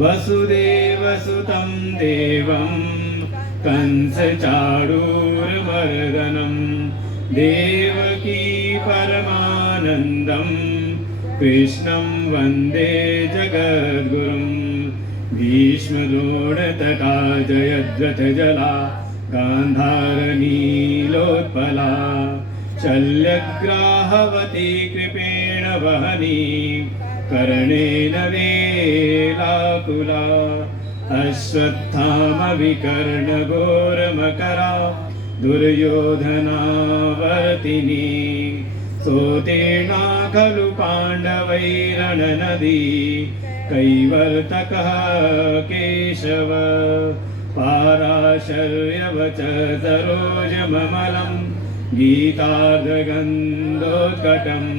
वसुदेवसुतं देवं कंसचाणूरमर्दनं देवकी परमानन्दं कृष्णं वन्दे जगद्गुरुं भीष्मद्रोणतटा जयद्रथजला गान्धारनीलोत्पला शल्यग्राहवती कृपेण वहनी कर्णेन वेलाकुला अश्वत्थामविकर्णघोरमकरा दुर्योधनावर्तिनी सोतेना खलु पाण्डवैरणनदी कैवर्तकः केशव पाराशर्यवच सरोजममलं गीतार्धगन्धोत्कटम्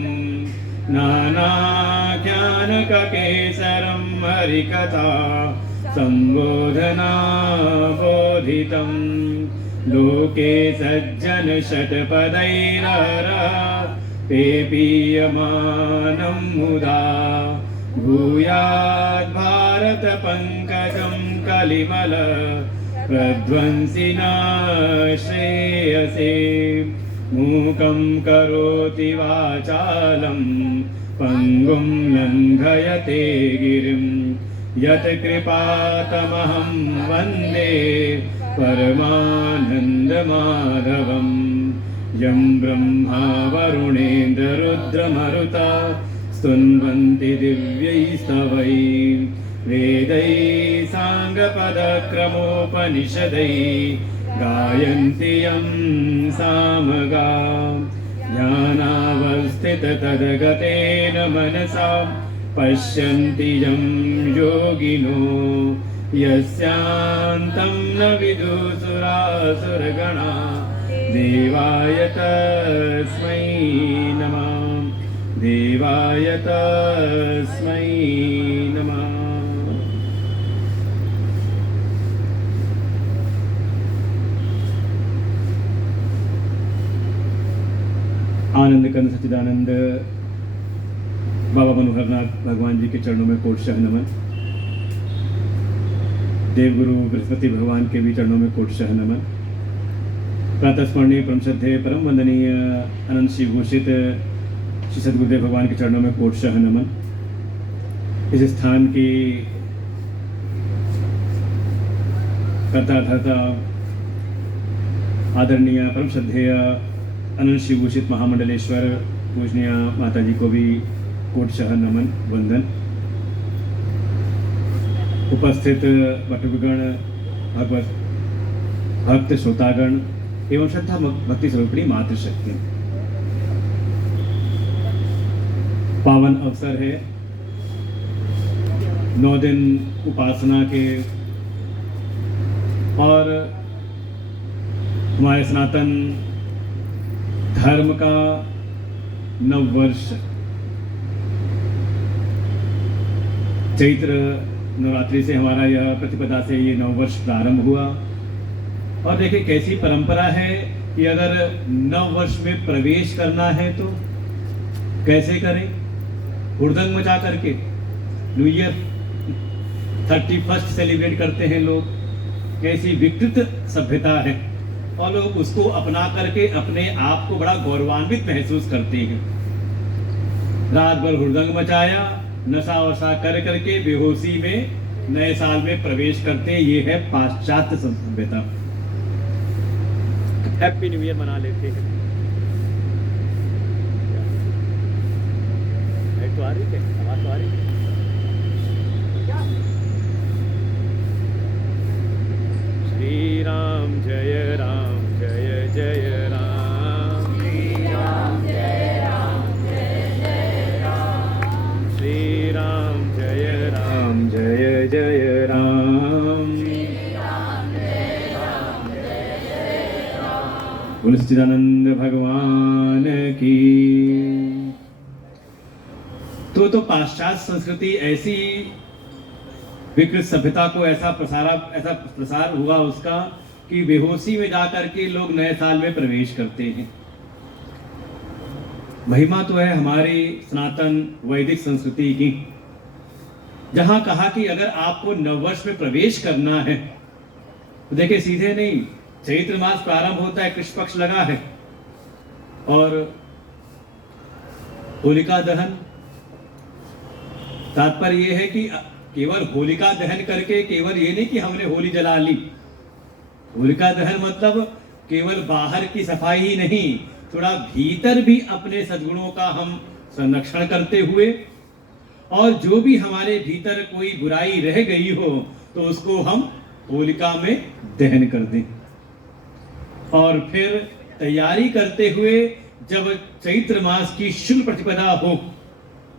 नानाज्ञानककेसरं हरिकथा सम्बोधना बोधितं लोके सज्जनषट्पदैरहरः पेपीयमानं मुदा भूयाद् भारतपङ्कजं कलिमल प्रध्वंसिना श्रेयसे मूकं करोति वाचालं पङ्गुं लङ्घयते गिरिं यत्कृपातमहं वन्दे परमानन्दमाधवं यं ब्रह्मा वरुणेन्द्ररुद्रमरुता स्तुन्वन्ति दिव्यैस्तवैः वेदैः साङ्गपदक्रमोपनिषदैः गायन्ति यं सामगा ज्ञानावस्थिततद्गतेन मनसा पश्यन्ति यं योगिनो यस्यान्तं न विदुसुरासुरगणा देवाय तस्मै नमः देवाय तस्मै नमः। आनंद कंद सच्चिदानंद बाबा मनोहरनाथ भगवान जी के चरणों में कोटशः नमन। देवगुरु बृहस्पति भगवान के भी चरणों में कोटशः नमन। प्रातः स्मरणीय परम श्रद्धेय परम वंदनीय अनंत शिव घोषित श्री सद्गुरुदेव भगवान के चरणों में कोटशः नमन। इस स्थान की कर्ता धर्ता आदरणीय परम श्रद्धेय अनंत शिव घोषित महामंडलेश्वर पूजनीय माता जी को भी कोटशः नमन वंदन। उपस्थित बटुकगण भगवत भक्त श्रोतागण एवं श्रद्धा भक्ति स्वरूपिणी मातृशक्ति, पावन अवसर है 9 दिन उपासना के और हमारे सनातन धर्म का नववर्ष चैत्र नवरात्रि से हमारा यह प्रतिपदा से ये नववर्ष प्रारंभ हुआ। और देखिए कैसी परंपरा है कि अगर नववर्ष में प्रवेश करना है तो कैसे करें, हुड़दंग मचा करके न्यू ईयर 31 सेलिब्रेट करते हैं लोग। कैसी विकृत सभ्यता है और लोग उसको अपना करके अपने आप को बड़ा गौरवान्वित महसूस करते हैं। रात भर हुड़दंग मचाया, नशा वशा कर करके बेहोशी में नए साल में प्रवेश करते हैं। ये है पाश्चात्य सभ्यता। हैप्पी न्यू ईयर मना लेते हैं। तो आ रही है, आवाज तो आ रही है। श्री राम जय राम जय जय राम, श्री राम जय राम जय जय राम, श्री राम जय राम जय जय राम, श्री राम जय राम जय जय राम। बोलो सच्चिदानंद भगवान की। तो पाश्चात्य संस्कृति ऐसी विकृत सभ्यता को ऐसा प्रसार हुआ उसका कि बेहोशी में जाकर के लोग नए साल में प्रवेश करते हैं। महिमा तो है हमारी सनातन वैदिक संस्कृति की। जहां कहा कि अगर आपको नववर्ष में प्रवेश करना है तो देखिए सीधे नहीं, चैत्र मास प्रारंभ होता है, कृष्ण पक्ष लगा है और होलिका दहन। तात्पर्य यह है कि केवल होलिका दहन करके केवल ये नहीं कि हमने होली जला ली। होलिका दहन मतलब केवल बाहर की सफाई ही नहीं, थोड़ा भीतर भी अपने सद्गुणों का हम संरक्षण करते हुए, और जो भी हमारे भीतर कोई बुराई रह गई हो तो उसको हम होलिका में दहन कर दें। और फिर तैयारी करते हुए जब चैत्र मास की शुक्ल प्रतिपदा हो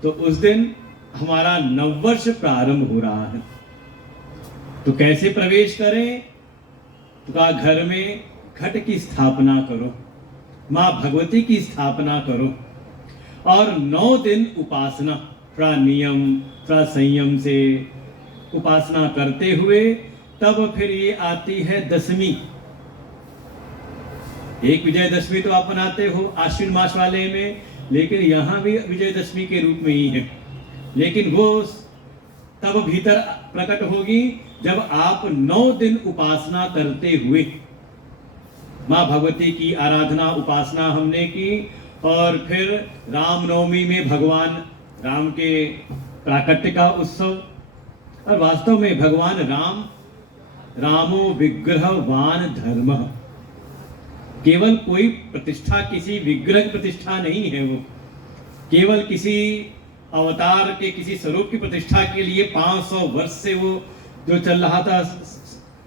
तो उस दिन हमारा नववर्ष प्रारंभ हो रहा है। तो कैसे प्रवेश करें? तो कहा घर में घट की स्थापना करो, मां भगवती की स्थापना करो और 9 दिन उपासना, थोड़ा नियम थोड़ा संयम से उपासना करते हुए तब फिर ये आती है दशमी। एक विजयदशमी तो आप मनाते हो आश्विन मास वाले में, लेकिन यहां भी विजयदशमी के रूप में ही है, लेकिन वो तब भीतर प्रकट होगी जब आप 9 दिन उपासना करते हुए, मां भगवती की आराधना उपासना हमने की, और फिर रामनवमी में भगवान राम के प्राकट्य का उत्सव। और वास्तव में भगवान राम, रामो विग्रहवान धर्म, केवल कोई प्रतिष्ठा किसी विग्रह की प्रतिष्ठा नहीं है, वो केवल किसी अवतार के किसी स्वरूप की प्रतिष्ठा के लिए 500 वर्ष से वो जो चल रहा था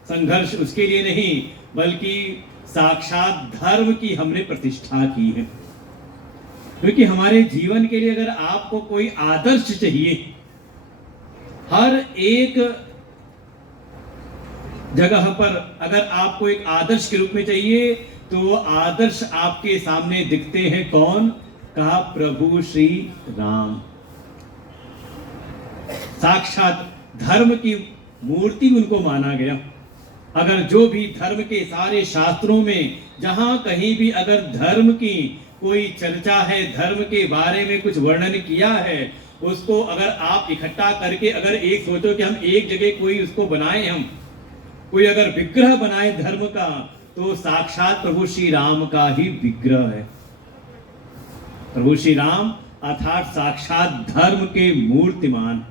संघर्ष, उसके लिए नहीं, बल्कि साक्षात धर्म की हमने प्रतिष्ठा की है। क्योंकि हमारे जीवन के लिए अगर आपको कोई आदर्श चाहिए, हर एक जगह पर अगर आपको एक आदर्श के रूप में चाहिए तो वो आदर्श आपके सामने दिखते हैं। कौन? कहा प्रभु श्री राम, साक्षात धर्म की मूर्ति उनको माना गया। अगर जो भी धर्म के सारे शास्त्रों में जहां कहीं भी अगर धर्म की कोई चर्चा है, धर्म के बारे में कुछ वर्णन किया है, उसको अगर आप इकट्ठा करके अगर एक सोचो कि हम एक जगह कोई उसको बनाए, हम कोई अगर विग्रह बनाए धर्म का, तो साक्षात प्रभु श्री राम का ही विग्रह है। प्रभु श्री राम अर्थात साक्षात धर्म के मूर्तिमान।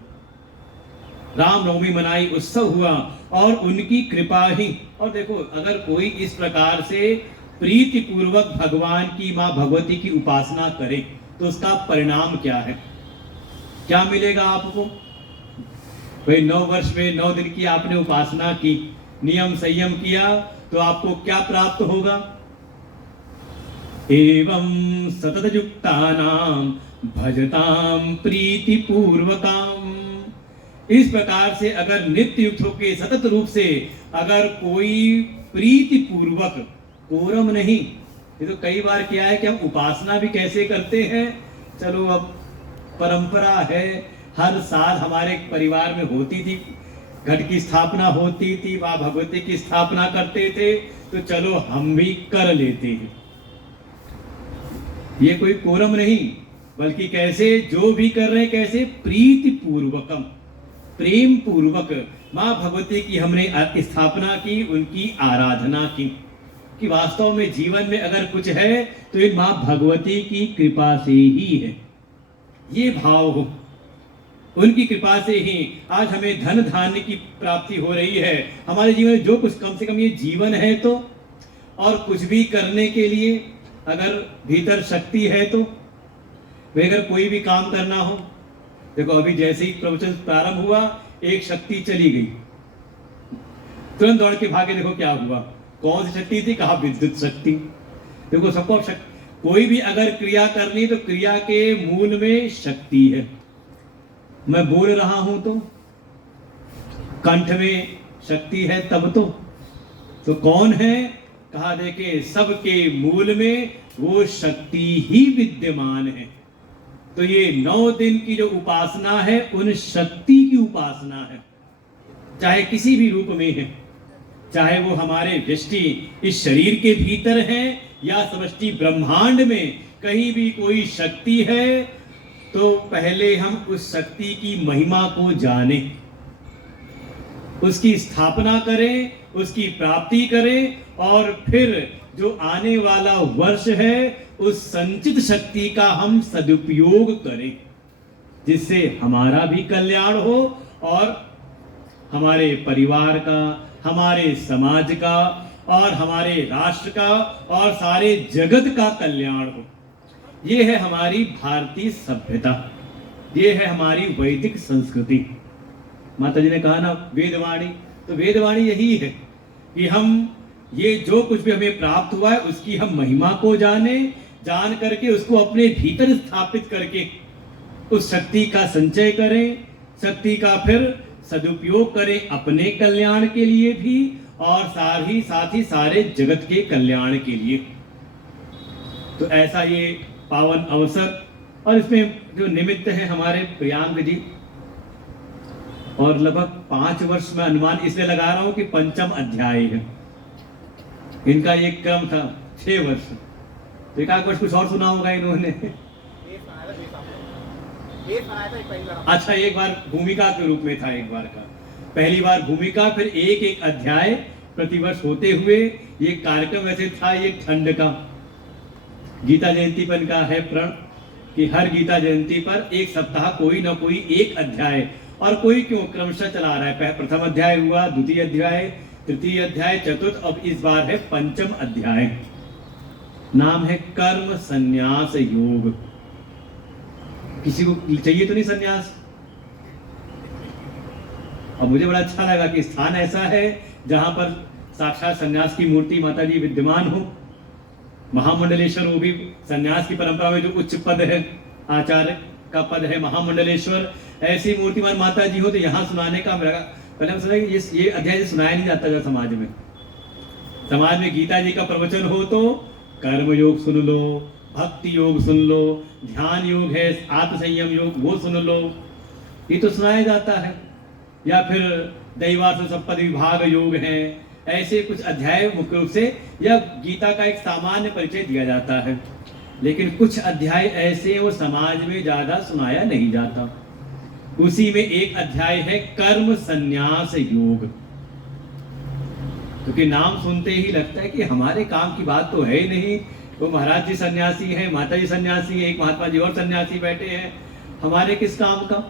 रामनवमी मनाई, उत्सव हुआ और उनकी कृपा ही। और देखो, अगर कोई इस प्रकार से प्रीति पूर्वक भगवान की, मां भगवती की उपासना करे तो उसका परिणाम क्या है? क्या मिलेगा आपको? भाई 9 वर्ष में 9 दिन की आपने उपासना की, नियम संयम किया, तो आपको क्या प्राप्त होगा? एवं सतत युक्तानां भजतां प्रीति पूर्वकाम। इस प्रकार से अगर नित्य युक्त होकर सतत रूप से अगर कोई प्रीति पूर्वक, कोरम नहीं, ये तो कई बार क्या है कि हम उपासना भी कैसे करते हैं, चलो अब परंपरा है, हर साल हमारे परिवार में होती थी, घट की स्थापना होती थी, मां भगवती की स्थापना करते थे, तो चलो हम भी कर लेते हैं। ये कोई कोरम नहीं, बल्कि कैसे जो भी कर रहे हैं कैसे प्रीति पूर्वकम, प्रेम पूर्वक मां भगवती की हमने स्थापना की, उनकी आराधना की। कि वास्तव में जीवन में अगर कुछ है तो ये मां भगवती की कृपा से ही है। ये भाव हो, उनकी कृपा से ही आज हमें धन धान्य की प्राप्ति हो रही है। हमारे जीवन में जो कुछ, कम से कम ये जीवन है तो, और कुछ भी करने के लिए अगर भीतर शक्ति है तो, वे अगर कोई भी काम करना हो, देखो अभी जैसे ही प्रवचन प्रारंभ हुआ, एक शक्ति चली गई, तुरंत दौड़ के भागे, देखो क्या हुआ। कौन सी शक्ति थी? कहा विद्युत शक्ति। देखो सबको कोई भी अगर क्रिया करनी तो क्रिया के मूल में शक्ति है। मैं बोल रहा हूं तो कंठ में शक्ति है तब तो कौन है? कहा देखे सबके मूल में वो शक्ति ही विद्यमान है। तो ये 9 दिन की जो उपासना है, उन शक्ति की उपासना है, चाहे किसी भी रूप में है, चाहे वो हमारे व्यष्टि इस शरीर के भीतर है या समष्टि ब्रह्मांड में कहीं भी कोई शक्ति है, तो पहले हम उस शक्ति की महिमा को जानें, उसकी स्थापना करें, उसकी प्राप्ति करें और फिर जो आने वाला वर्ष है उस संचित शक्ति का हम सदुपयोग करें, जिससे हमारा भी कल्याण हो और हमारे परिवार का, हमारे समाज का और हमारे राष्ट्र का और सारे जगत का कल्याण हो। ये है हमारी भारतीय सभ्यता, ये है हमारी वैदिक संस्कृति। माता जी ने कहा ना वेदवाणी, तो वेदवाणी यही है कि हम ये जो कुछ भी हमें प्राप्त हुआ है उसकी हम महिमा को जाने, जान करके उसको अपने भीतर स्थापित करके उस शक्ति का संचय करें, शक्ति का फिर सदुपयोग करें अपने कल्याण के लिए भी और साथ ही सारे जगत के कल्याण के लिए। तो ऐसा ये पावन अवसर, और इसमें जो निमित्त है हमारे प्रियांक जी, और लगभग 5 वर्ष में अनुमान इसलिए लगा रहा हूं कि 5वां अध्याय है इनका। एक क्रम था 6 वर्ष, तो एक आध वर्ष कुछ और सुना होगा इन्होंने। अच्छा, एक बार भूमिका के रूप में था, एक बार का पहली बार भूमिका, फिर एक अध्याय प्रतिवर्ष होते हुए ये कार्यक्रम ऐसे था। ये ठंड का गीता जयंती पर इनका है प्रण कि हर गीता जयंती पर एक सप्ताह कोई ना कोई एक अध्याय, और कोई क्यों क्रमशः चला रहा है। प्रथम अध्याय हुआ, द्वितीय अध्याय, तृतीय अध्याय, चतुर्थ, अब इस बार है 5वां अध्याय। नाम है कर्म संन्यास योग। किसी को चाहिए तो नहीं संन्यास? अब मुझे बड़ा अच्छा लगा कि स्थान ऐसा है जहां पर साक्षात संन्यास की मूर्ति माता जी विद्यमान हो। महामंडलेश्वर, वो भी संन्यास की परंपरा में जो उच्च पद है, आचार्य का पद है महामंडलेश्वर, ऐसी मूर्तिमान माता जी हो, तो यहाँ सुनाने का मेरा पहले हम समझा कि ये अध्याय सुनाया नहीं जाता था समाज में। समाज में गीता जी का प्रवचन हो तो कर्म योग सुन लो, भक्ति योग सुन लो, ध्यान योग है, आत्म संयम योग वो सुन लो, ये तो सुनाया जाता है। या फिर दैवार्थ संपद विभाग योग है, ऐसे कुछ अध्याय मुख्य रूप से या गीता का एक सामान्य परिचय दिया जाता है। लेकिन कुछ अध्याय ऐसे वो समाज में ज्यादा सुनाया नहीं जाता। उसी में एक अध्याय है कर्म संन्यास योग, क्योंकि नाम सुनते ही लगता है कि हमारे काम की बात तो है ही नहीं। वो महाराज जी सन्यासी हैं, माता जी सन्यासी हैं, एक महात्मा जी और सन्यासी बैठे हैं, हमारे किस काम का?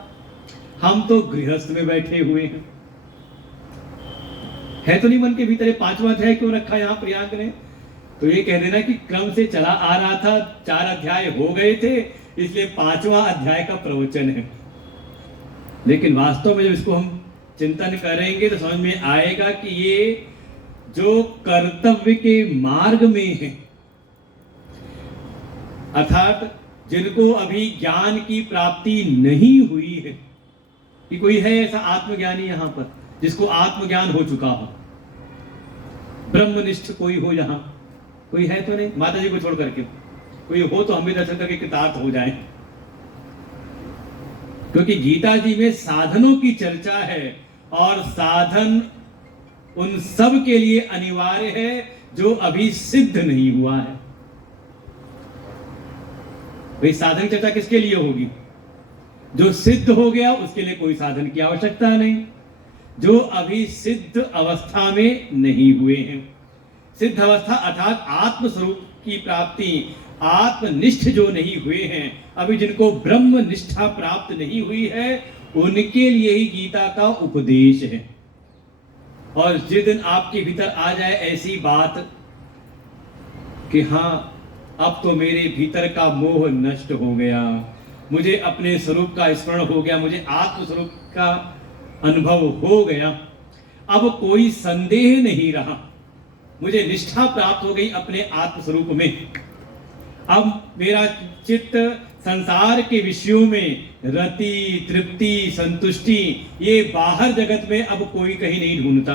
हम तो गृहस्थ में बैठे हुए हैं। है तो नहीं मन के भीतर? 5वां अध्याय क्यों रखा यहाँ प्रियांक ने? तो ये कह देना कि क्रम से चला आ रहा था, 4 अध्याय हो गए थे, इसलिए 5वां अध्याय का प्रवचन है। लेकिन वास्तव में जब इसको हम चिंतन करेंगे तो समझ में आएगा कि ये जो कर्तव्य के मार्ग में है, अर्थात जिनको अभी ज्ञान की प्राप्ति नहीं हुई है, कि कोई है ऐसा आत्मज्ञानी यहाँ पर जिसको आत्मज्ञान हो चुका हो, ब्रह्मनिष्ठ कोई हो यहाँ? कोई है तो नहीं? माता जी को छोड़ करके कोई हो तो हम भी दर्शन करके कृतार्थ हो जाएं। क्योंकि गीता जी में साधनों की चर्चा है और साधन उन सब के लिए अनिवार्य है जो अभी सिद्ध नहीं हुआ है। भाई साधन चर्चा किसके लिए होगी? जो सिद्ध हो गया उसके लिए कोई साधन की आवश्यकता नहीं। जो अभी सिद्ध अवस्था में नहीं हुए हैं, सिद्ध अवस्था अर्थात आत्म स्वरूप की प्राप्ति, आत्मनिष्ठ जो नहीं हुए हैं, अभी जिनको ब्रह्म निष्ठा प्राप्त नहीं हुई है, उनके लिए ही गीता का उपदेश है। और जिस दिन आपके भीतर आ जाए ऐसी बात कि हाँ अब तो मेरे भीतर का मोह नष्ट हो गया, मुझे अपने स्वरूप का स्मरण हो गया, मुझे आत्म स्वरूप का अनुभव हो गया, अब कोई संदेह नहीं रहा, मुझे निष्ठा प्राप्त हो गई अपने आत्म स्वरूप में। अब मेरा चित्त संसार के विषयों में रति, तृप्ति, संतुष्टि, ये बाहर जगत में अब कोई कहीं नहीं ढूंढता।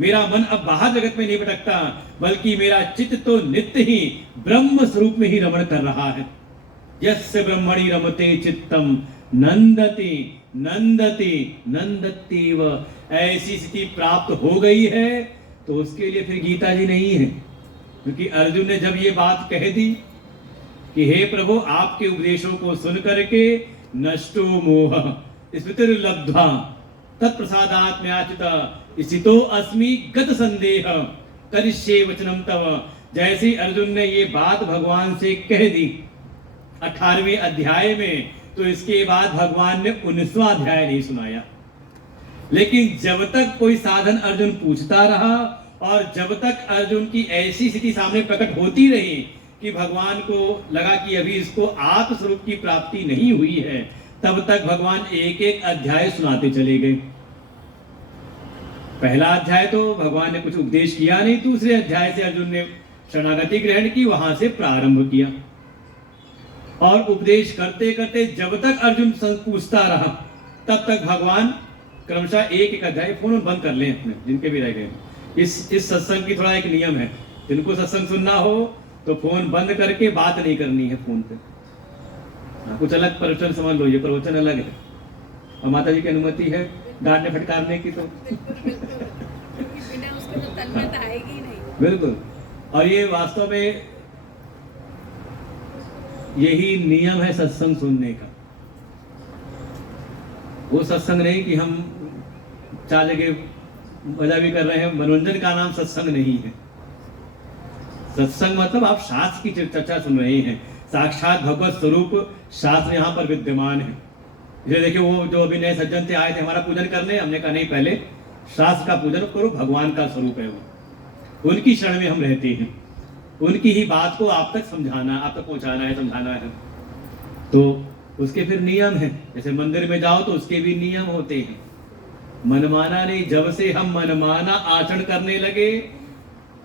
मेरा मन अब बाहर जगत में नहीं भटकता, बल्कि मेरा चित्त तो नित्य ही ब्रह्म स्वरूप में ही रमण कर रहा है। यस्य ब्रह्मणि रमते चित्तम नंदति नंदति नंदतीव। ऐसी स्थिति प्राप्त हो गई है तो उसके लिए फिर गीता जी नहीं है। क्योंकि अर्जुन ने जब ये बात कह दी कि हे प्रभु, आपके उपदेशों को सुन करके नष्टो मोह स्मृतिर्लब्ध्वा तत्प्रसादात्म्याच्युत स्थितो अस्मि गत संदेह करिष्ये वचनम तव। जैसे अर्जुन ने ये बात भगवान से कह दी 18वें अध्याय में, तो इसके बाद भगवान ने 19वां अध्याय नहीं सुनाया। लेकिन जब तक कोई साधन अर्जुन पूछता रहा और जब तक अर्जुन की ऐसी स्थिति सामने प्रकट होती रही कि भगवान को लगा कि अभी इसको आत्मस्वरूप की प्राप्ति नहीं हुई है, तब तक भगवान एक एक अध्याय सुनाते चले गए। पहला अध्याय तो भगवान ने कुछ उपदेश किया नहीं, दूसरे अध्याय से अर्जुन ने शरणागति ग्रहण की, वहां से प्रारंभ किया और उपदेश करते करते जब तक अर्जुन पूछता रहा तब तक भगवान क्रमशः एक एक अध्याय फोन बंद कर लें अपने जिनके भी रह गए। इस सत्संग की थोड़ा एक नियम है, जिनको सत्संग सुनना हो तो फोन बंद करके बात नहीं करनी है फोन पे। कुछ अलग प्रवचन समझ लो, ये प्रवचन अलग है और माता जी की अनुमति है डांटने फटकारने की तो बिना उसके तो तन्मयता आएगी नहीं। बिल्कुल। और ये वास्तव में यही नियम है सत्संग सुनने का। वो सत्संग नहीं कि हम 4 जगह मजा भी कर रहे हैं, मनोरंजन का नाम सत्संग नहीं है। सत्संग मतलब आप शास्त्र की चर्चा सुन रहे हैं, साक्षात भगवत स्वरूप शास्त्र यहाँ पर विद्यमान है। इसलिए देखिए, वो जो अभी नए सज्जन थे आए थे हमारा पूजन करने, हमने कहा नहीं, पहले शास्त्र का पूजन करो, भगवान का स्वरूप है वो, उनकी शरण में हम रहते हैं, उनकी ही बात को आप तक समझाना, आप तक पहुंचाना है, समझाना है। तो उसके फिर नियम है, जैसे मंदिर में जाओ तो उसके भी नियम होते हैं। मनमाना नहीं, जब से हम मनमाना आचरण करने लगे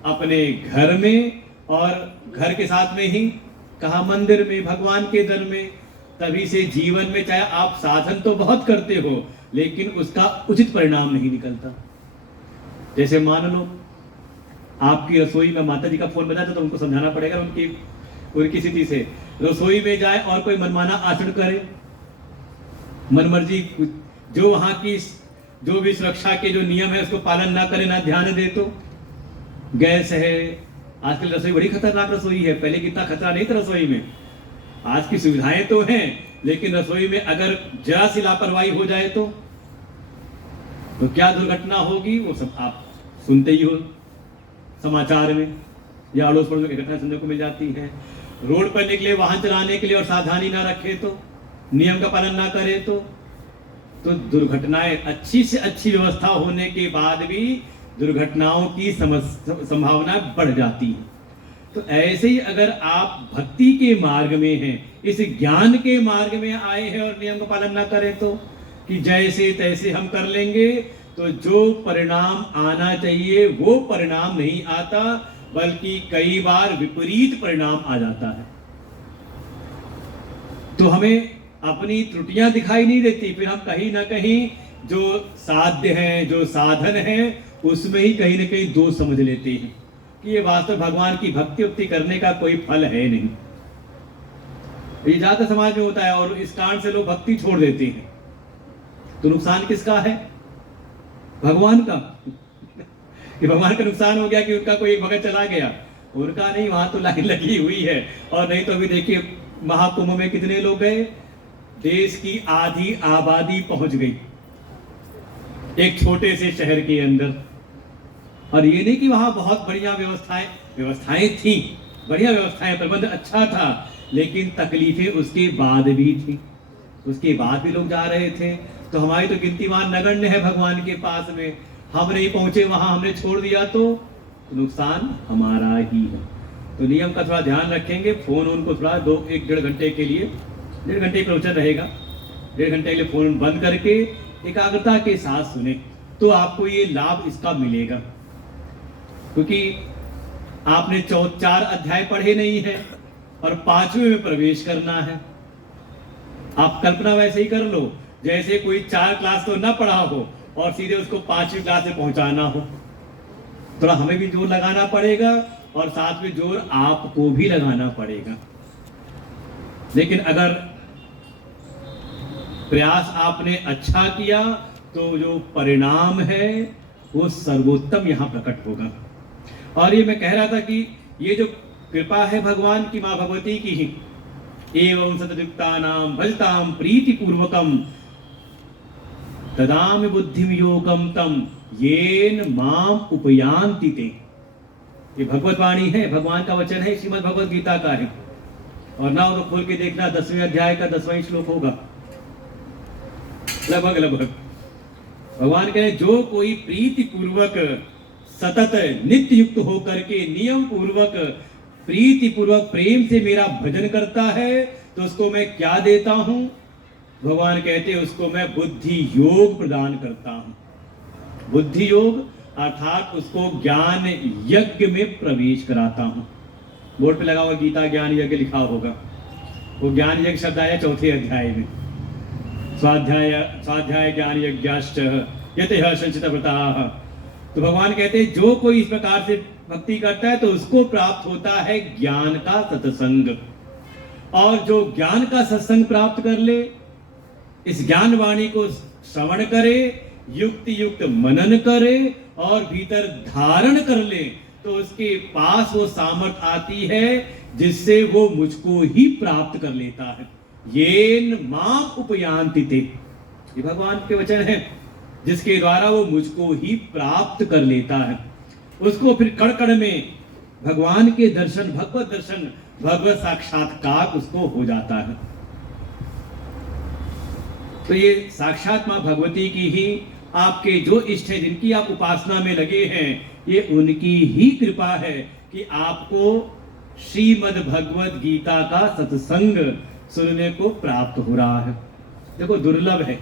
अपने घर में और घर के साथ में ही कहा मंदिर में, भगवान के दर में, तभी से जीवन में चाहे आप साधन तो बहुत करते हो लेकिन उसका उचित परिणाम नहीं निकलता। जैसे मान लो आपकी रसोई में माता जी का फोन बजा तो उनको समझाना पड़ेगा, उनकी स्थिति से रसोई में जाए और कोई मनमाना आचरण करे, मनमर्जी, जो वहां की जो भी सुरक्षा के जो नियम है उसको पालन ना करे, ना ध्यान दे, तो गैस है, आजकल रसोई बड़ी खतरनाक रसोई है, पहले कितना खतरा नहीं था रसोई में। आज की सुविधाएं तो हैं लेकिन रसोई में अगर जरा सी लापरवाही हो जाए तो क्या दुर्घटना होगी वो सब आप सुनते ही हो समाचार में या अड़ोस पड़ोस में घटना सुनने को मिल जाती है। रोड पर निकले वाहन चलाने के लिए और सावधानी ना रखे तो, नियम का पालन ना करे तो दुर्घटनाएं, अच्छी से अच्छी व्यवस्था होने के बाद भी दुर्घटनाओं की संभावना बढ़ जाती है। तो ऐसे ही अगर आप भक्ति के मार्ग में हैं, इस ज्ञान के मार्ग में आए हैं और नियम का पालन ना करें तो कि जैसे तैसे हम कर लेंगे, तो जो परिणाम आना चाहिए वो परिणाम नहीं आता, बल्कि कई बार विपरीत परिणाम आ जाता है। तो हमें अपनी त्रुटियां दिखाई नहीं देती, फिर हम कहीं ना कहीं जो साध्य हैं, जो साधन हैं, उसमें ही कहीं ना कहीं दोष समझ लेते हैं कि ये वास्तव भगवान की भक्ति उक्ति करने का कोई फल है नहीं। ये ज्यादा समाज में होता है और इस कारण से लोग भक्ति छोड़ देते हैं। तो नुकसान किसका है? भगवान का कि भगवान का नुकसान हो गया कि उनका कोई एक भगत चला गया, उनका नहीं, वहां तो लाइन लगी हुई है। और नहीं तो अभी देखिए महाकुंभ में कितने लोग गए, देश की आधी आबादी पहुंच गई एक छोटे से शहर के अंदर। और ये नहीं कि वहां बहुत बढ़िया व्यवस्थाएं थी, बढ़िया व्यवस्थाएं, प्रबंध अच्छा था, लेकिन तकलीफें उसके बाद भी थी, उसके बाद भी लोग जा रहे थे। तो हमारी तो गिनतीवान नगण्य है भगवान के पास में, हम नहीं पहुंचे वहां, हमने छोड़ दिया तो नुकसान हमारा ही है। तो नियम का थोड़ा ध्यान रखेंगे। फोन उनको थोड़ा 1-1.5 घंटे के लिए, 1.5 घंटे प्रवचन रहेगा, 1.5 घंटे के लिए फोन बंद करके एकाग्रता के साथ सुने तो आपको ये लाभ इसका मिलेगा। क्योंकि आपने 4 अध्याय पढ़े नहीं है और 5वें में प्रवेश करना है। आप कल्पना वैसे ही कर लो जैसे कोई 4 क्लास तो ना पढ़ा हो और सीधे उसको 5वीं क्लास में पहुंचाना हो। थोड़ा हमें भी जोर लगाना पड़ेगा और साथ में जोर आपको भी लगाना पड़ेगा। लेकिन अगर प्रयास आपने अच्छा किया तो जो परिणाम है वो सर्वोत्तम यहां प्रकट होगा। और ये मैं कह रहा था कि ये जो कृपा है भगवान की, माँ भगवती की ही, एवं सतयुक्तानां भजतां प्रीतिपूर्वकम तदामि बुद्धिम योगम तम येन माम उपयान्ति ते। ये भगवत वाणी है, भगवान का वचन है, श्रीमद् भगवत गीता का है। और ना हो तो खोल के देखना 10वें अध्याय का 10वां श्लोक होगा, लगभग लगभग। भगवान कहे जो कोई प्रीति पूर्वक सतत नित्य युक्त होकर के नियम पूर्वक प्रीति पूर्वक प्रेम से मेरा भजन करता है तो उसको मैं क्या देता हूं? भगवान कहते हैं उसको मैं बुद्धि योग प्रदान करता हूं। बुद्धि योग अर्थात उसको ज्ञान यज्ञ में प्रवेश कराता हूं। बोर्ड पे लगा हुआ गीता ज्ञान यज्ञ लिखा होगा, वो ज्ञान यज्ञ शब्द आया 4थे अध्याय में। स्वाध्याय ज्ञान यज्ञाश्च यतः संचित व्रताः। तो भगवान कहते हैं जो कोई इस प्रकार से भक्ति करता है तो उसको प्राप्त होता है ज्ञान का सत्संग। और जो ज्ञान का सत्संग प्राप्त कर ले, इस ज्ञान वाणी को श्रवण करे, युक्ति युक्त मनन करे और भीतर धारण कर ले, तो उसके पास वो सामर्थ आती है जिससे वो मुझको ही प्राप्त कर लेता है। येन माम उपयान्ति ते, ये भगवान के वचन है, जिसके द्वारा वो मुझको ही प्राप्त कर लेता है। उसको फिर कण कण में भगवान के दर्शन, भगवत दर्शन, भगवत साक्षात्कार उसको हो जाता है। तो ये साक्षात मां भगवती की ही आपके जो इष्ट है, जिनकी आप उपासना में लगे हैं, ये उनकी ही कृपा है कि आपको श्रीमद् भगवत गीता का सत्संग सुनने को प्राप्त हो रहा है। देखो दुर्लभ है,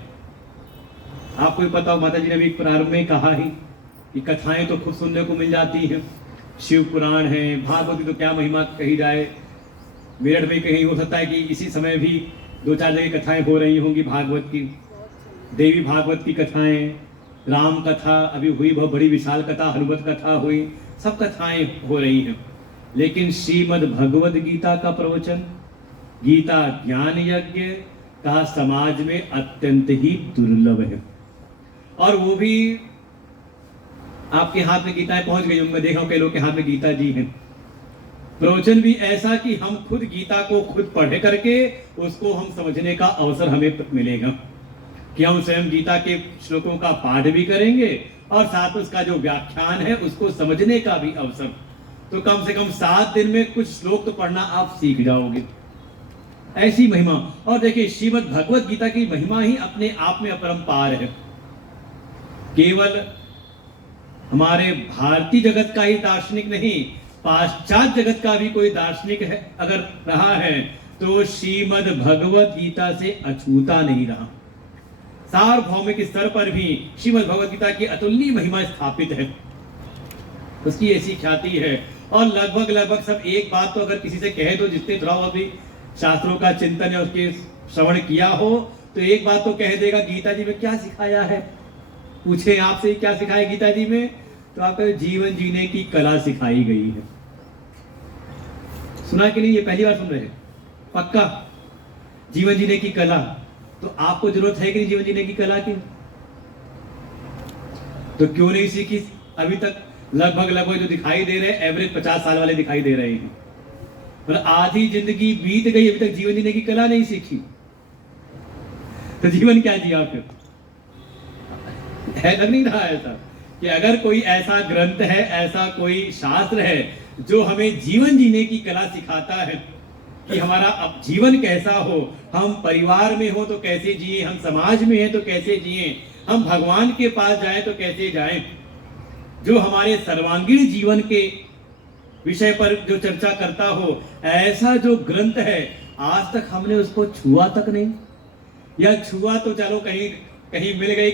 आपको भी पता हो, माता जी ने भी प्रारंभ में कहा ही कि कथाएं तो खुद सुनने को मिल जाती हैं। शिव पुराण है, भागवत की तो क्या महिमा कही जाए। मेरठ में कहीं हो सकता है कि इसी समय भी 2-4 जगह कथाएं हो रही होंगी भागवत की, देवी भागवत की कथाएं, राम कथा अभी हुई, बहुत बड़ी विशाल कथा, हनुमत कथा हुई, सब कथाएं हो रही हैं। लेकिन श्रीमद् भगवत गीता का प्रवचन, गीता ज्ञान यज्ञ का समाज में अत्यंत ही दुर्लभ है। और वो भी आपके हाथ में गीताएं पहुंच गई होंगी, मैं देखा हूं कई लोग के हाथ में गीता जी हैं। प्रवचन भी ऐसा कि हम खुद गीता को खुद पढ़ करके उसको हम समझने का अवसर हमें मिलेगा, कि हम स्वयं गीता के श्लोकों का पाठ भी करेंगे और साथ उसका जो व्याख्यान है उसको समझने का भी अवसर। तो कम से कम 7 दिन में कुछ श्लोक तो पढ़ना आप सीख जाओगे, ऐसी महिमा। और देखिए श्रीमद् भगवत गीता की महिमा ही अपने आप में अपरंपार है। केवल हमारे भारतीय जगत का ही दार्शनिक नहीं, पाश्चात्य जगत का भी कोई दार्शनिक है अगर रहा है तो श्रीमद् भगवत गीता से अछूता नहीं रहा। सार्वभौमिक स्तर पर भी श्रीमद् भगवत गीता की अतुलनीय महिमा स्थापित है, उसकी ऐसी ख्याति है। और लगभग लगभग सब एक बात तो अगर किसी से कहे तो, जिसने थोड़ा बहुत भी शास्त्रों का चिंतन या उसके श्रवण किया हो, तो एक बात तो कह देगा, गीता जी में क्या सिखाया है। पूछे आपसे क्या सिखाया गीता जी में, तो आपको जीवन जीने की कला सिखाई गई है। सुना कि नहीं? ये पहली बार सुन रहे हैं? पक्का जीवन जीने की कला। तो आपको जरूरत है कि नहीं जीवन जीने की कला की? तो क्यों नहीं सीखी अभी तक? लगभग लगभग जो दिखाई दे रहे हैं एवरेज 50 साल वाले दिखाई दे रहे हैं, और आधी जिंदगी बीत गई, अभी तक जीवन जीने की कला नहीं सीखी। तो जीवन क्या जिया फिर? है, लग नहीं रहा ऐसा कि अगर कोई ऐसा ग्रंथ है, ऐसा कोई शास्त्र है जो हमें जीवन जीने की कला सिखाता है कि हमारा अब जीवन कैसा हो, हम परिवार में हो तो कैसे जिए, हम समाज में हैं तो कैसे जिए, हम भगवान के पास जाएं तो कैसे जाएं, जो हमारे सर्वांगीण जीवन के विषय पर जो चर्चा करता हो, ऐसा जो ग्रंथ है आज तक हमने उसको छुआ तक नहीं, या छुआ तो चलो कहीं कहीं मिल गई,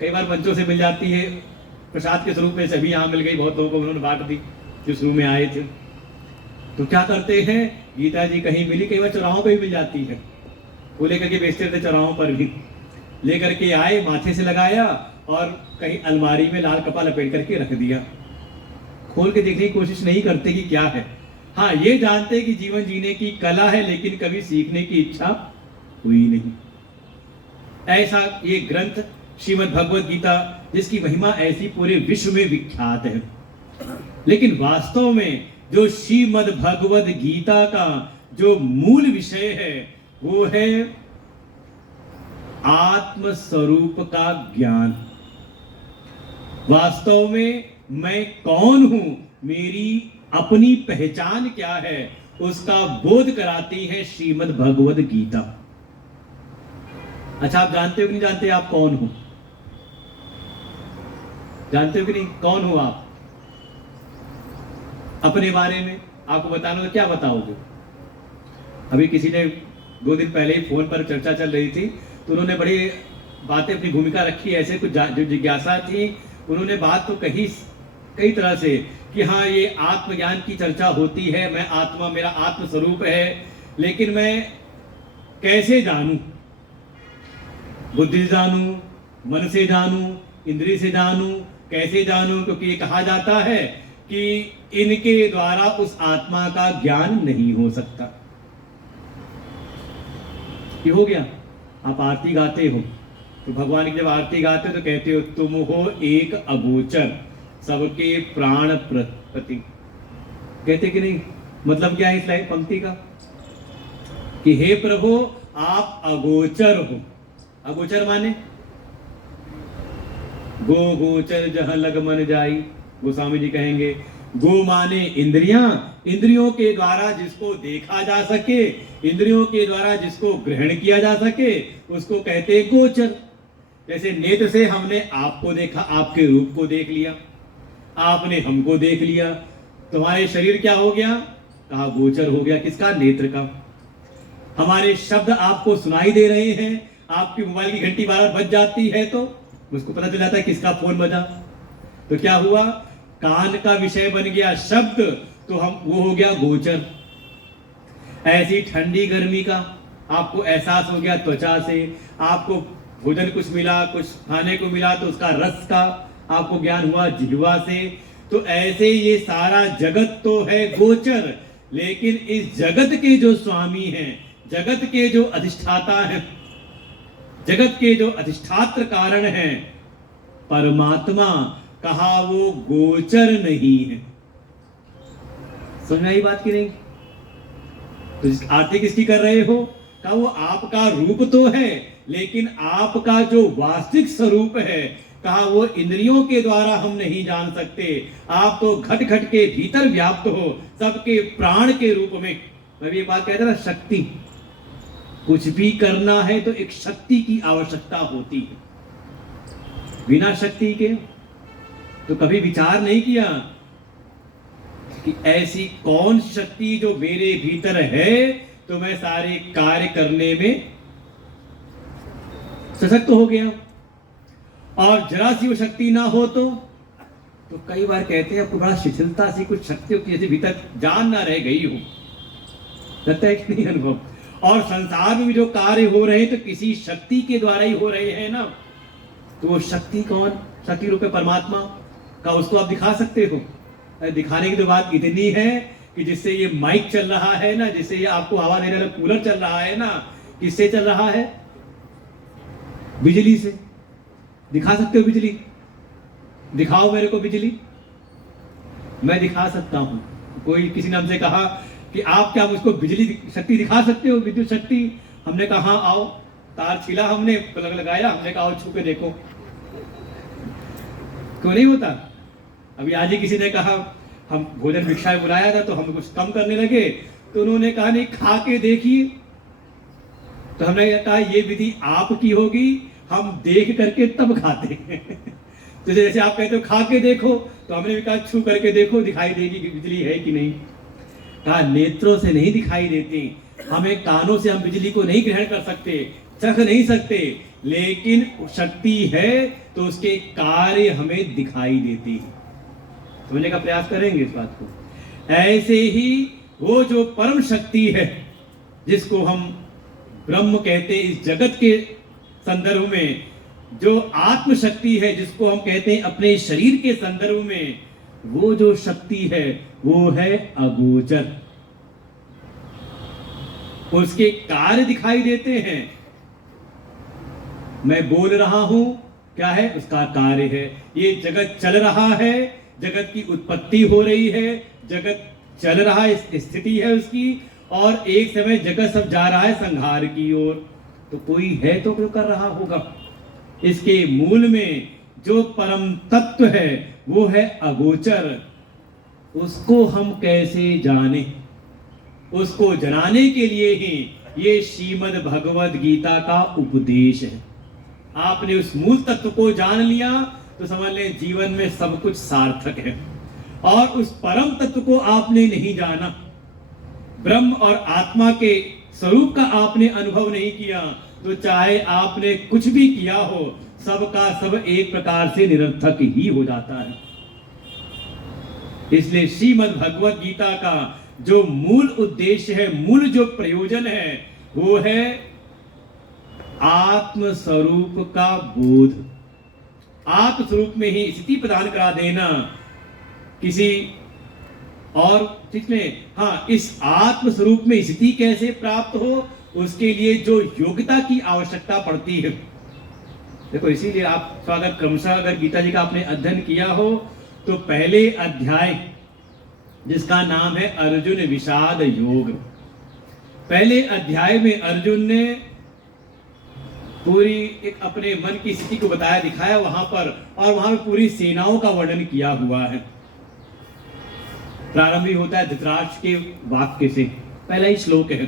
कई बार बच्चों से मिल जाती है प्रसाद के स्वरूप में, सभी यहाँ मिल गई, बहुत लोगों को उन्होंने बांट दी जो शुरू में आए थे। तो क्या करते हैं, गीता जी कहीं मिली, कई बार चौराहों पे भी मिल जाती है, वो लेकर के बेचते थे चौराहों पर भी, लेकर के आए, माथे से लगाया और कहीं अलमारी में लाल कपड़ा लपेट करके रख दिया। खोल के देखने की कोशिश नहीं करते कि क्या है। हाँ, ये जानते कि जीवन जीने की कला है, लेकिन कभी सीखने की इच्छा हुई नहीं। ऐसा ये ग्रंथ श्रीमद् भगवत गीता, जिसकी महिमा ऐसी पूरे विश्व में विख्यात है। लेकिन वास्तव में जो श्रीमद् भगवत गीता का जो मूल विषय है वो है आत्म स्वरूप का ज्ञान। वास्तव में मैं कौन हूं, मेरी अपनी पहचान क्या है, उसका बोध कराती है श्रीमद् भगवद गीता। अच्छा, आप जानते हो कि नहीं जानते आप कौन हो? जानते हो कि नहीं कौन हो आप? अपने बारे में आपको बताना तो क्या बताओगे? अभी किसी ने 2 दिन पहले ही फोन पर चर्चा चल रही थी, तो उन्होंने बड़ी बातें, अपनी भूमिका रखी, ऐसे कुछ जो जिज्ञासा थी, उन्होंने बात तो कही कई तरह से कि हाँ, ये आत्मज्ञान की चर्चा होती है, मैं आत्मा, मेरा आत्म स्वरूप है, लेकिन मैं कैसे जानूं? बुद्धि से जानूं, मन से जानूं, इंद्रिय से जानूं, कैसे जानूं? क्योंकि ये कहा जाता है कि इनके द्वारा उस आत्मा का ज्ञान नहीं हो सकता। ये हो गया, आप आरती गाते हो तो भगवान की जब आरती गाते हो तो कहते हो तुम हो एक अगोचर सबके प्राण प्रति। कहते कि नहीं? मतलब क्या है इस लाइन पंक्ति का? कि हे प्रभु, आप अगोचर हो। अगोचर माने गो गोचर जहां लग मन जाई, गोस्वामी जी कहेंगे। गो माने इंद्रियां, इंद्रियों के द्वारा जिसको देखा जा सके, इंद्रियों के द्वारा जिसको ग्रहण किया जा सके, उसको कहते हैं गोचर। जैसे नेत्र से हमने आपको देखा, आपके रूप को देख लिया, आपने हमको देख लिया, तुम्हारे शरीर क्या हो गया? कहा गोचर हो गया। किसका? नेत्र का। हमारे शब्द आपको सुनाई दे रहे हैं, आपकी मोबाइल की घंटी बार बज जाती है तो उसको पता चल जाता है किसका फोन बजा। तो क्या हुआ? कान का विषय बन गया शब्द, तो हम वो हो गया गोचर। ऐसी ठंडी गर्मी का आपको एहसास हो गया त्वचा से, आपको भोजन कुछ मिला, कुछ खाने को मिला तो उसका रस का आपको ज्ञान हुआ जिह्वा से। तो ऐसे ये सारा जगत तो है गोचर, लेकिन इस जगत के जो स्वामी हैं, जगत के जो अधिष्ठाता हैं, जगत के जो अधिष्ठात्र कारण हैं, परमात्मा, कहा वो गोचर नहीं है। समझ में आई बात की नहीं? तो आरती किसकी कर रहे हो? कहा वो आपका रूप तो है, लेकिन आपका जो वास्तविक स्वरूप है, कहा वो इंद्रियों के द्वारा हम नहीं जान सकते। आप तो घट घट के भीतर व्याप्त हो, सबके प्राण के रूप में। मैं भी ये बात कहता ना, शक्ति, कुछ भी करना है तो एक शक्ति की आवश्यकता होती है। बिना शक्ति के तो कभी विचार नहीं किया कि ऐसी कौन सी शक्ति जो मेरे भीतर है तो मैं सारे कार्य करने में सशक्त हो गया, और जरा सी वो शक्ति ना हो तो कई बार कहते हैं आपको बड़ा शिथिलता सी कुछ शक्ति होती है, जैसे भीतर जान ना रह गई हो। लगता है कि नहीं अनुभव? और संसार में भी जो कार्य हो रहे हैं तो किसी शक्ति के द्वारा ही हो रहे हैं ना। तो वो शक्ति कौन? शक्ति रूप परमात्मा का, उसको आप दिखा सकते हो। दिखाने की तो बात इतनी है कि जिससे ये माइक चल रहा है ना, जिससे ये आपको हवा देने वाला कूलर चल रहा है ना, किससे चल रहा है? बिजली से। दिखा सकते हो बिजली? दिखाओ मेरे को बिजली। मैं दिखा सकता हूं। कोई किसी ने हमसे कहा कि आप क्या मुझको बिजली शक्ति दिखा सकते हो, विद्युत शक्ति? हमने कहा हाँ आओ। तार छिला, हमने प्लग लगाया, हमने कहा छू के देखो। क्यों नहीं होता? अभी आज ही किसी ने कहा, हम भोजन भिक्षा में बुलाया था तो हम कुछ कम करने लगे, तो उन्होंने कहा नहीं खा के देखिए। तो हमने कहा ये विधि आपकी होगी, हम देख करके तब खाते हैं। तो जैसे आप कहते हो खा के देखो, तो हमने भी कहा छू करके देखो, दिखाई देगी कि बिजली है कि नहीं। कहा नेत्रों से नहीं दिखाई देती, हमें कानों से हम बिजली को नहीं ग्रहण कर सकते, चख नहीं सकते, लेकिन शक्ति है तो उसके कार्य हमें दिखाई देती है। समझने का प्रयास करेंगे इस बात को। ऐसे ही वो जो परम शक्ति है, जिसको हम ब्रह्म कहते हैं इस जगत के संदर्भ में, जो आत्म शक्ति है जिसको हम कहते हैं अपने शरीर के संदर्भ में, वो जो शक्ति है वो है अगोचर। उसके कार्य दिखाई देते हैं। मैं बोल रहा हूं, क्या है? उसका कार्य है। ये जगत चल रहा है, जगत की उत्पत्ति हो रही है, जगत चल रहा है, स्थिति है उसकी, और एक समय जगत सब जा रहा है संहार की ओर, तो कोई है तो क्यों कर रहा होगा। इसके मूल में जो परम तत्व है वो है अगोचर, उसको हम कैसे जाने। उसको जनाने के लिए ही ये श्रीमद् भगवद गीता का उपदेश है। आपने उस मूल तत्व को जान लिया तो समझ लें जीवन में सब कुछ सार्थक है। और उस परम तत्व को आपने नहीं जाना, ब्रह्म और आत्मा के स्वरूप का आपने अनुभव नहीं किया, तो चाहे आपने कुछ भी किया हो सबका सब एक प्रकार से निरर्थक ही हो जाता है। इसलिए श्रीमद् भगवद गीता का जो मूल उद्देश्य है, मूल जो प्रयोजन है, वो है आत्म स्वरूप का बोध। आत्म स्वरूप में ही स्थिति प्रदान करा देना किसी और चीज में। हाँ, इस आत्म स्वरूप में स्थिति कैसे प्राप्त हो, उसके लिए जो योग्यता की आवश्यकता पड़ती है। देखो, इसीलिए आप अगर क्रमशः अगर गीता जी का आपने अध्ययन किया हो तो पहले अध्याय जिसका नाम है अर्जुन विषाद योग, पहले अध्याय में अर्जुन ने पूरी एक अपने मन की स्थिति को बताया, दिखाया वहां पर, और वहां पर पूरी सेनाओं का वर्णन किया हुआ है। प्रारंभ ही होता है धृतराष्ट्र के वाक्य से, पहला ही श्लोक है।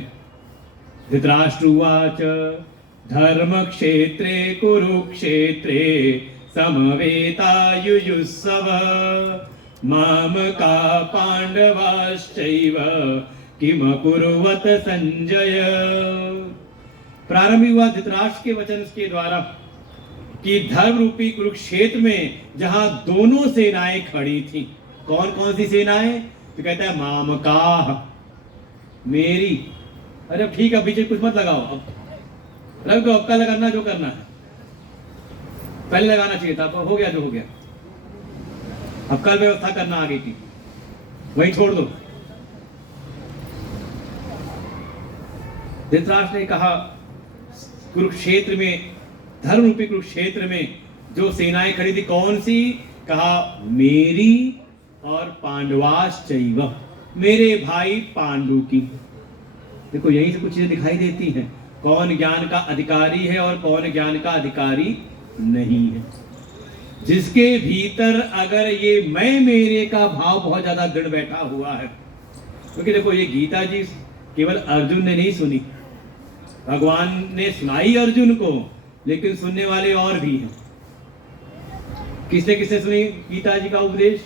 धृतराष्ट्र उवाच धर्म क्षेत्रे कुरुक्षेत्रे समवेतायुयुस्सव मामका पांडवाश्चैव किम कुर्वत संजय। प्रारंभ हुआ धृतराष्ट्र के वचन के द्वारा कि धर्म रूपी कुरुक्षेत्र में जहां दोनों सेनाएं खड़ी थी, कौन कौन सी सेनाएं, तो कहता है मामका, मेरी। अरे ठीक है, पीछे कुछ मत लगाओ, अब रख दो, अब का लगाना जो करना है, पहले लगाना चाहिए था, हो गया जो हो गया, अब कल व्यवस्था करना आगे की, वही छोड़ दो। धृतराष्ट्र ने कहा कुरुक्षेत्र में, धर्म रूपी कुरुक्षेत्र में जो सेनाएं खड़ी थी कौन सी, कहा मेरी और पांडवाश्चैव, मेरे भाई पांडु की। देखो, यहीं से कुछ चीजें दिखाई देती हैं, कौन ज्ञान का अधिकारी है और कौन ज्ञान का अधिकारी नहीं है। जिसके भीतर अगर ये मैं मेरे का भाव बहुत ज्यादा दृढ़ बैठा हुआ है, क्योंकि देखो ये गीता जी केवल अर्जुन ने नहीं सुनी, भगवान ने सुनाई अर्जुन को, लेकिन सुनने वाले और भी हैं। किसने किसने सुनी गीता जी का उपदेश,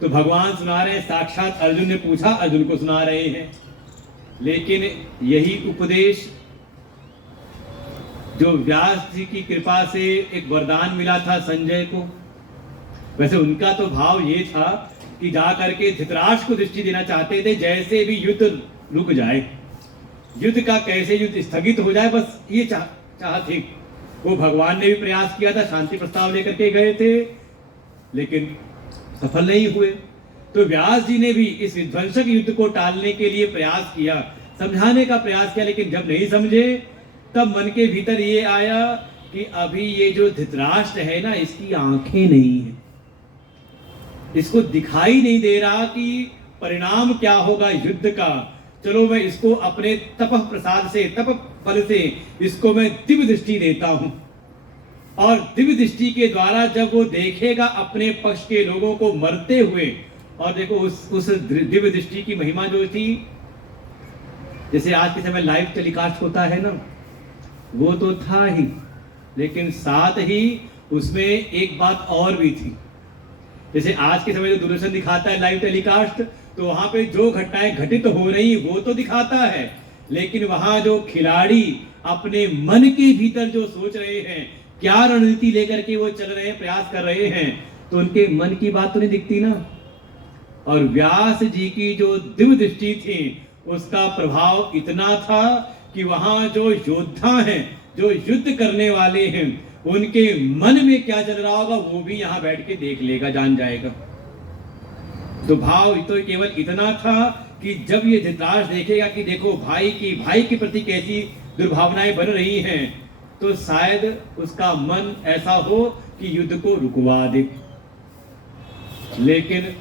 तो भगवान सुना रहे हैं, साक्षात अर्जुन ने पूछा, अर्जुन को सुना रहे हैं। लेकिन यही उपदेश जो व्यास जी की कृपा से एक वरदान मिला था संजय को, वैसे उनका तो भाव ये था कि जा करके धृतराष्ट्र को दृष्टि देना चाहते थे, जैसे भी युद्ध रुक जाए, युद्ध का कैसे युद्ध स्थगित हो जाए, बस ये चाह थी। वो भगवान ने भी प्रयास किया था, शांति प्रस्ताव लेकर के गए थे, लेकिन सफल नहीं हुए। तो व्यास जी ने भी इस विध्वंसक युद्ध को टालने के लिए प्रयास किया, समझाने का प्रयास किया, लेकिन जब नहीं समझे तब मन के भीतर ये आया कि अभी ये जो धृतराष्ट्र है ना, इसकी आंखें नहीं है, इसको दिखाई नहीं दे रहा कि परिणाम क्या होगा युद्ध का। चलो मैं इसको अपने तप प्रसाद से, तप फल से इसको मैं दिव्य दृष्टि देता हूं, और दिव्य दृष्टि के द्वारा जब वो देखेगा अपने पक्ष के लोगों को मरते हुए, और देखो उस दिव्य दृष्टि की महिमा जो थी, जैसे आज के समय लाइव टेलीकास्ट होता है ना, वो तो था ही, लेकिन साथ ही उसमें एक बात और भी थी। जैसे आज के समय जो दूरदर्शन दिखाता है लाइव टेलीकास्ट, तो वहां पे जो घटनाएं घटित हो रही वो तो दिखाता है, लेकिन वहां जो खिलाड़ी अपने मन के भीतर जो सोच रहे हैं, क्या रणनीति लेकर के वो चल रहे हैं, प्रयास कर रहे हैं, तो उनके मन की बात तो नहीं दिखती ना। और व्यास जी की जो दिव्य दृष्टि थी, उसका प्रभाव इतना था कि वहां जो योद्धा हैं, जो युद्ध करने वाले हैं, उनके मन में क्या चल रहा होगा वो भी यहाँ बैठ के देख लेगा, जान जाएगा। तो भाव तो केवल इतना था कि जब ये धृतराष्ट्र देखेगा कि देखो भाई के प्रति कैसी दुर्भावनाएं बन रही हैं, तो शायद उसका मन ऐसा हो कि युद्ध को रुकवा दे। लेकिन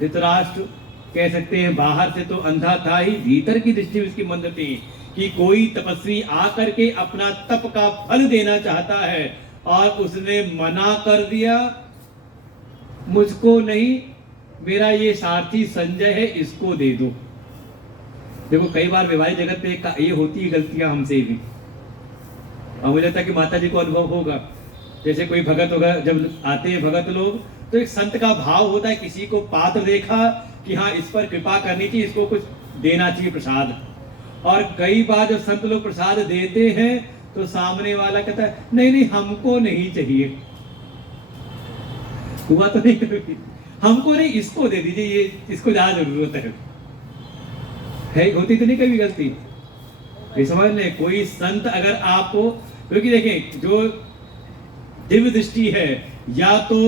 धृतराष्ट्र कह सकते हैं बाहर से तो अंधा था ही, भीतर की दृष्टि उसकी मंद थी कि कोई तपस्वी आकर के अपना तप का फल देना चाहता है और उसने मना कर दिया, मुझको नहीं, मेरा ये सारथी संजय है, इसको दे दो। देखो कई बार वैवाहिक जगत में ये होती है गलतियां हमसे भी, और मुझे लगता है कि माता जी को अनुभव होगा। जैसे कोई भगत होगा, जब आते हैं भगत लोग तो एक संत का भाव होता है, किसी को पात्र देखा कि हाँ इस पर कृपा करनी चाहिए, इसको कुछ देना चाहिए प्रसाद। और कई बार जब संत लोग प्रसाद देते हैं तो सामने वाला कहता है नहीं नहीं हमको नहीं चाहिए। हुआ तो नहीं कभी, हमको नहीं, इसको दे दीजिए, ये इसको ज्यादा जरूरत है। होती तो नहीं कभी गलती, ये समझ लें। कोई संत अगर आपको, क्योंकि देखें जो दिव्य दृष्टि है, या तो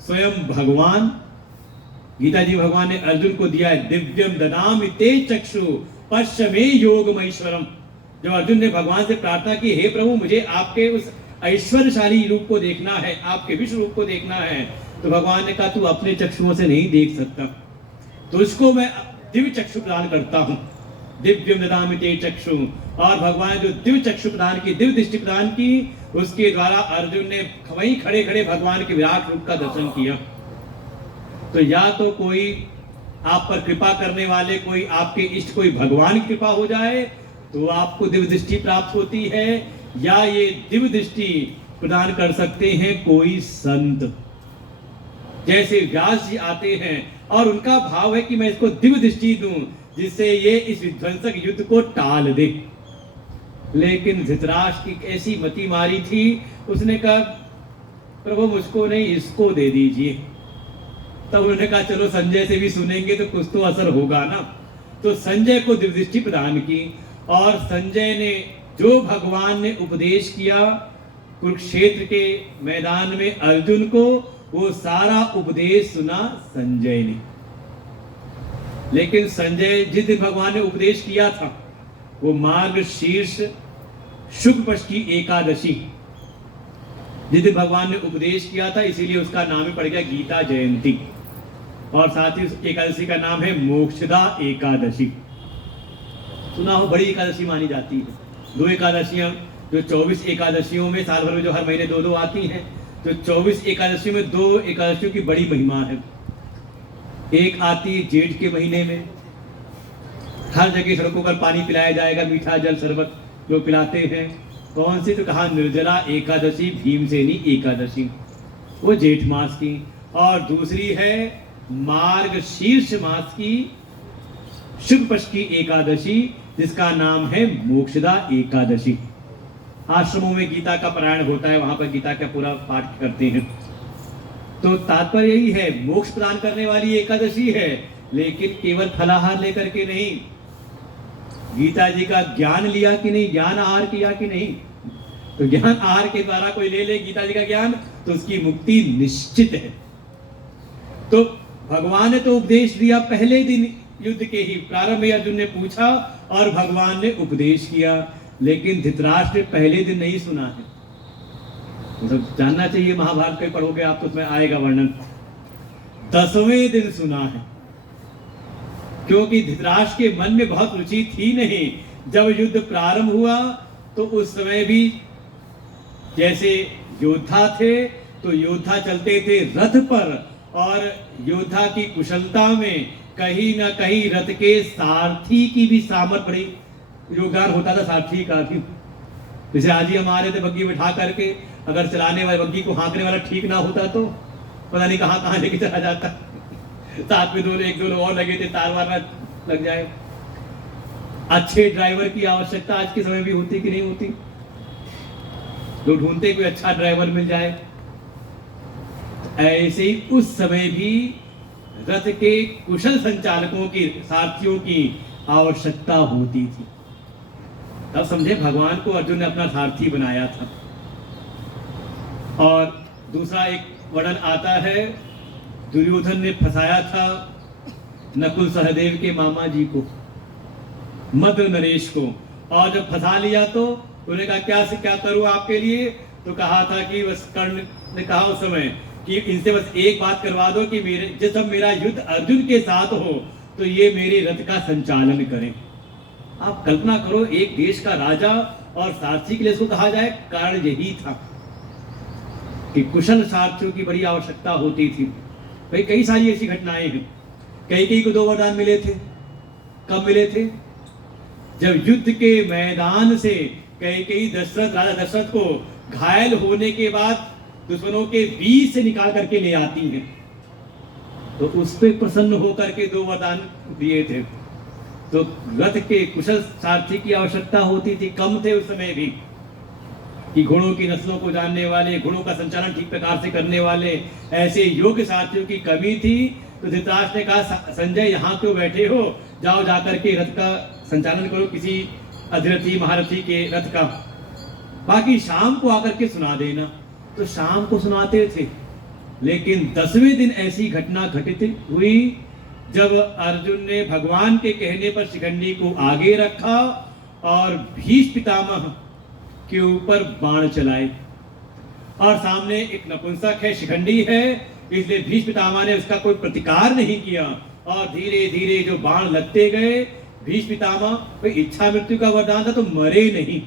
स्वयं भगवान, गीता जी भगवान ने अर्जुन को दिया है, दिव्यम ददामि ते चक्षु पश्य मे योगमैश्वरम। जब अर्जुन ने भगवान से प्रार्थना की, हे प्रभु मुझे आपके उस ऐश्वर्यशाली रूप को देखना है, आपके विश्व रूप को देखना है, तो भगवान ने कहा तू अपने चक्षुओं से नहीं देख सकता, तो उसको मैं दिव्य चक्षु प्रदान करता हूं, दिव्यम ददामि ते चक्षु। और भगवान जो दिव्य चक्षु प्रदान की, दिव्य दृष्टि प्रदान की, उसके द्वारा अर्जुन ने वहीं खड़े खड़े भगवान के विराट रूप का दर्शन किया। तो या तो कोई आप पर कृपा करने वाले, कोई आपके इष्ट, कोई भगवान की कृपा हो जाए तो आपको दिव्य दृष्टि प्राप्त होती है, या ये दिव्य दृष्टि प्रदान कर सकते हैं कोई संत। जैसे व्यास जी आते हैं और उनका भाव है कि मैं इसको दिव्य दृष्टि दूं जिससे ये इस विध्वंसक युद्ध को टाल दे। लेकिन धृतराष्ट्र की ऐसी मति मारी थी, उसने कहा प्रभु मुझको नहीं, इसको दे दीजिए। तब उन्होंने कहा चलो संजय से भी सुनेंगे तो कुछ तो असर होगा ना। तो संजय को दिव्य दृष्टि प्रदान की, और संजय ने जो भगवान ने उपदेश किया कुरुक्षेत्र के मैदान में अर्जुन को, वो सारा उपदेश सुना संजय ने। लेकिन संजय जिस दिन भगवान ने उपदेश किया था वो मार्गशीर्ष शुक्ल पक्ष की एकादशी, जिस दिन भगवान ने उपदेश किया था, इसीलिए उसका नाम ही पड़ गया गीता जयंती। और साथ ही उस एकादशी का नाम है मोक्षदा एकादशी। सुना हो, बड़ी एकादशी मानी जाती है। 2 एकादशियां, जो 24 एकादशियों में साल भर में जो हर महीने 2-2 आती हैं, तो 24 एकादशी में 2 एकादशियों की बड़ी महिमा है। एक आती है जेठ के महीने में, हर जगह सड़कों पर पानी पिलाया जाएगा, मीठा जल शरबत लोग पिलाते हैं। कौन सी? तो कहा निर्जला एकादशी, भीमसेनी एकादशी, वो जेठ मास की। और दूसरी है मार्गशीर्ष मास की शुक्ल पक्ष की एकादशी, जिसका नाम है मोक्षदा एकादशी। आश्रमों में गीता का पारायण होता है, वहां पर गीता का पूरा पाठ करते हैं। तो तात्पर्य यही है, मोक्ष प्रदान करने वाली एकादशी है, लेकिन केवल फलाहार लेकर के नहीं। गीता जी का ज्ञान लिया कि नहीं, ज्ञान आहार किया कि नहीं। तो ज्ञान आहार के द्वारा कोई ले ले गीता जी का ज्ञान, तो उसकी मुक्ति निश्चित है। तो भगवान ने तो उपदेश दिया पहले दिन युद्ध के ही प्रारंभ में, अर्जुन ने पूछा और भगवान ने उपदेश किया, लेकिन धृतराष्ट्र पहले दिन नहीं सुना है। तो जानना चाहिए, महाभारत के पढ़ोगे आप तो उसमें आएगा वर्णन। 10वें दिन सुना है, क्योंकि धृतराष्ट्र के मन में बहुत रुचि थी नहीं। जब युद्ध प्रारंभ हुआ तो उस समय भी जैसे योद्धा थे, तो योद्धा चलते थे रथ पर, और योद्धा की कुशलता में कहीं ना कहीं रथ के सारथी की भी सामर्थ बड़ी योगदान होता था, सारथी का भी। जैसे आज ही हम आ रहे थे बग्गी बिठा करके, अगर चलाने वाले बग्गी को हाँकने वाला ठीक ना होता तो पता नहीं कहाँ कहाँ लेके चला जाता। साथ में 1-2 लोग और लगे थे, तार वार लग जाए। अच्छे ड्राइवर की आवश्यकता आज के समय भी होती कि नहीं होती? लोग ढूंढते कोई अच्छा ड्राइवर मिल जाए। ऐसे ही उस समय भी रथ के कुशल संचालकों की, सारथियों की आवश्यकता होती थी। तब समझे भगवान को अर्जुन ने अपना सारथी बनाया था। और दूसरा एक वर्णन आता है, दुर्योधन ने फंसाया था नकुल सहदेव के मामा जी को, मद्र नरेश को, और जब फंसा लिया तो उन्होंने कहा क्या करूं आपके लिए? तो कहा था कि बस कर्ण ने कहा उस समय कि इनसे बस एक बात करवा दो कि मेरे जब मेरा युद्ध अर्जुन के साथ हो तो ये मेरे रथ का संचालन करें। आप कल्पना करो, एक देश का राजा और सारथी के लिए इसको कहा जाए, कारण यही था कि कुशल सारथियों की बड़ी आवश्यकता होती थी। भाई कई सारी ऐसी घटनाएं हैं। कई को 2 वरदान मिले थे। कब मिले थे? जब युद्ध के मैदान से कई राजा दशरथ को घायल होने के बाद दुश्मनों के बीच से निकाल करके ले आती हैं, तो उस पे प्रसन्न होकर के 2 वरदान दिए थे। तो रथ के कुशल सारथी की आवश्यकता होती थी, कम थे उस समय भी, कि घोड़ों की नस्लों को जानने वाले, घोड़ों का संचालन ठीक प्रकार से करने वाले ऐसे योग्य सारथियों की कमी थी। तो धृतराष्ट्र ने कहा, संजय यहाँ क्यों बैठे हो, जाओ जाकर के रथ का संचालन करो, किसी अधिरथी महारथी के रथ का, बाकी शाम को आकर के सुना देना। तो शाम को सुनाते थे। लेकिन 10वें दिन ऐसी घटना घटित हुई जब अर्जुन ने भगवान के कहने पर शिखंडी को आगे रखा और भीष्म पितामह के ऊपर बाण चलाए। और सामने एक नपुंसक है, शिखंडी है, इसलिए भीष्म पितामह ने उसका कोई प्रतिकार नहीं किया और धीरे धीरे जो बाण लगते गए। भीष्म पितामह कोई इच्छा मृत्यु का वरदान था तो मरे नहीं,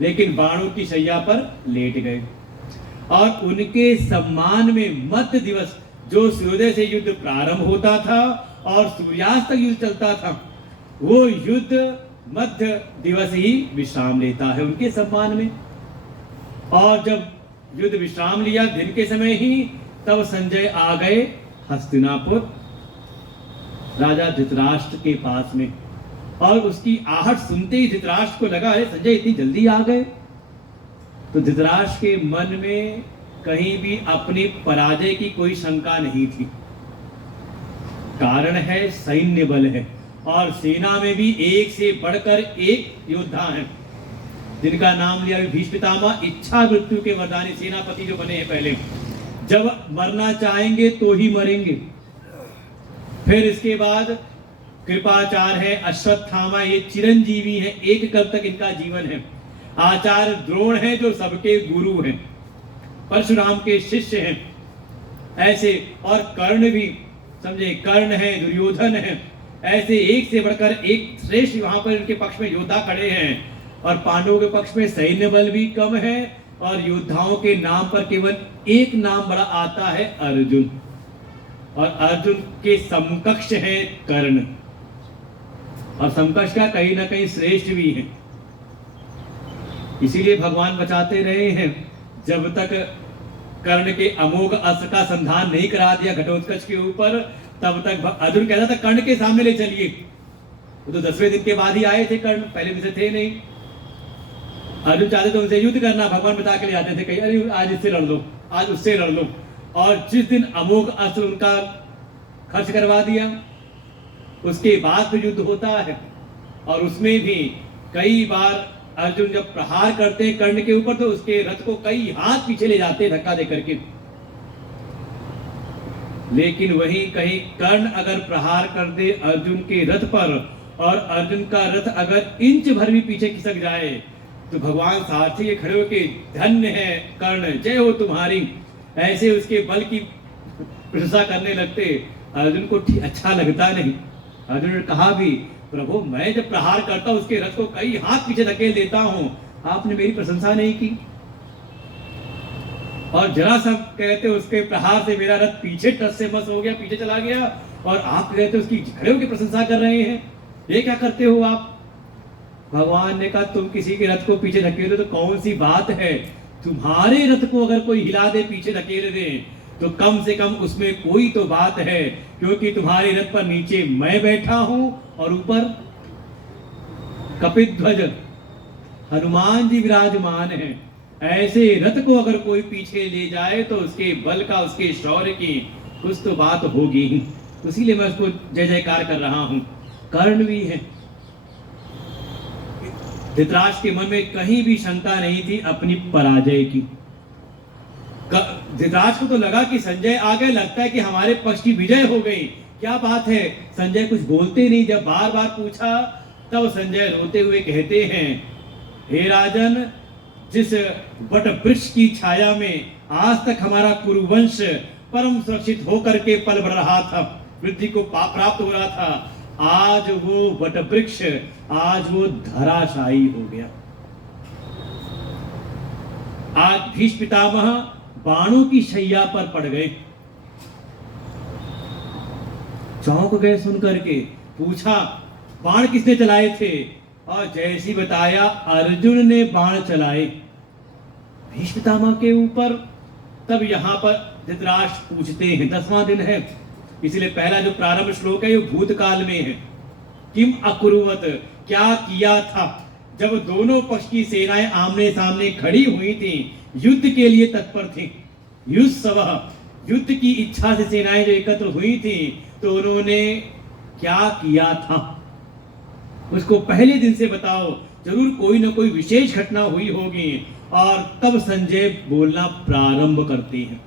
लेकिन बाणों की शैया पर लेट गए। और उनके सम्मान में मध्य दिवस, जो सूर्योदय से युद्ध प्रारंभ होता था और सूर्यास्त तक युद्ध चलता था, वो युद्ध मध्य दिवस ही विश्राम लेता है उनके सम्मान में। और जब युद्ध विश्राम लिया दिन के समय ही, तब संजय आ गए हस्तिनापुर राजा धृतराष्ट्र के पास में। और उसकी आहट सुनते ही धृतराष्ट्र को लगा, अरे संजय इतनी जल्दी आ गए। तो धृतराष्ट्र के मन में कहीं भी अपनी पराजय की कोई शंका नहीं थी। कारण है सैन्य बल है, और सेना में भी एक से बढ़कर एक योद्धा हैं, जिनका नाम लिया भीष्म पितामह, इच्छा मृत्यु के वरदानी सेनापति जो बने हैं पहले। जब मरना चाहेंगे तो ही मरेंगे। फिर इसके बाद कृपाचार्य है, अश्वत्थामा, ये चिरंजीवी हैं, एक कल तक इनका जीवन है। आचार्य द्रोण है जो सबके गुरु हैं, परशुराम के शिष्य हैं ऐसे। और कर्ण भी समझे, कर्ण है, दुर्योधन है, ऐसे एक से बढ़कर एक श्रेष्ठ वहां पर इनके पक्ष में योद्धा खड़े हैं। और पांडवों के पक्ष में सैन्य बल भी कम है, और योद्धाओं के नाम पर केवल एक नाम बड़ा आता है, अर्जुन। और अर्जुन के समकक्ष है कर्ण, और समकक्ष का कहीं ना कहीं श्रेष्ठ भी है। इसीलिए भगवान बचाते रहे हैं, जब तक कर्ण के अमोघ अस्त्र का संधान नहीं करा दिया घटोत्कच के ऊपर, तब तक अर्जुन कहता था कर्ण के सामने ले चलिए। वो तो 10वें दिन के बाद ही आए थे कर्ण, पहले दिन से थे नहीं। अर्जुन चाहते थे उनसे युद्ध करना, भगवान बता के ले आते थे, कहीं अरे आज इससे लड़ लो, आज उससे लड़ लो। और जिस दिन अमोघ अस्त्र उनका खर्च करवा दिया, उसके बाद तो युद्ध होता है। और उसमें भी कई बार अर्जुन जब प्रहार करते हैं कर्ण के ऊपर, तो उसके रथ को कई हाथ पीछे ले जाते हैं धक्का देकर के। लेकिन वहीं कहीं कर्ण अगर प्रहार कर दे अर्जुन के रथ पर, और अर्जुन का रथ अगर इंच भर भी पीछे खिसक जाए, तो भगवान सारथी के खड़े होके, धन्य है कर्ण, जय हो तुम्हारी, ऐसे उसके बल की प्रशंसा करने लगते। अर्जुन को अच्छा लगता नहीं। अर्जुन ने कहा भी, प्रभु मैं जब प्रहार करता हूं उसके रथ को कई हाथ पीछे धकेल देता हूं, आपने मेरी प्रशंसा नहीं की। और जरा सा कहते उसके प्रहार से मेरा रथ पीछे टस से मस हो गया, पीछे चला गया, और आप कहते उसकी खड़े होकर प्रशंसा कर रहे हैं, ये क्या करते हो आप? भगवान ने कहा, तुम किसी के रथ को पीछे धकेल दो तो कौन सी बात है, तुम्हारे रथ को अगर कोई हिला दे, पीछे धकेल दे, तो कम से कम उसमें कोई तो बात है, क्योंकि तुम्हारे रथ पर नीचे मैं बैठा हूं और ऊपर कपिध्वज हनुमान जी विराजमान हैं। ऐसे रथ को अगर कोई पीछे ले जाए तो उसके बल का, उसके शौर्य की कुछ तो बात होगी ही। इसीलिए मैं उसको जय जयकार कर रहा हूं। कर्ण भी है। धृतराष्ट्र के मन में कहीं भी शंका नहीं थी अपनी पराजय की। धृतराष्ट्र को तो लगा कि संजय आ गए, लगता है कि हमारे पक्ष की विजय हो गई। क्या बात है, संजय कुछ बोलते नहीं। जब बार बार पूछा तब संजय रोते हुए कहते हैं, हे राजन, जिस वट वृक्ष की छाया में आज तक हमारा कुरुवंश परम सुरक्षित होकर के पल बढ़ रहा था, वृद्धि को प्राप्त हो रहा था, आज वो वटवृक्ष, आज वो धराशायी हो गया। आज भीष्म पितामह बाणों की शैया पर पड़ गए। चौंक गए सुनकर के, पूछा बाण किसने चलाए थे? और जैसी बताया अर्जुन ने बाण चलाए भीष्म पितामह के ऊपर। तब यहाँ पर धृतराष्ट्र पूछते हैं, 10वां दिन है, इसलिए पहला जो प्रारंभ श्लोक है वो भूतकाल में है। किम अकुर्वत, क्या किया था जब दोनों पक्ष की सेनाएं आमने सामने खड़ी हुई थी, युद्ध के लिए तत्पर थी। युद्ध की इच्छा से सेनाएं जो एकत्र हुई थी, तो उन्होंने क्या किया था उसको पहले दिन से बताओ। जरूर कोई ना कोई विशेष घटना हुई होगी। और तब संजय बोलना प्रारंभ करते हैं।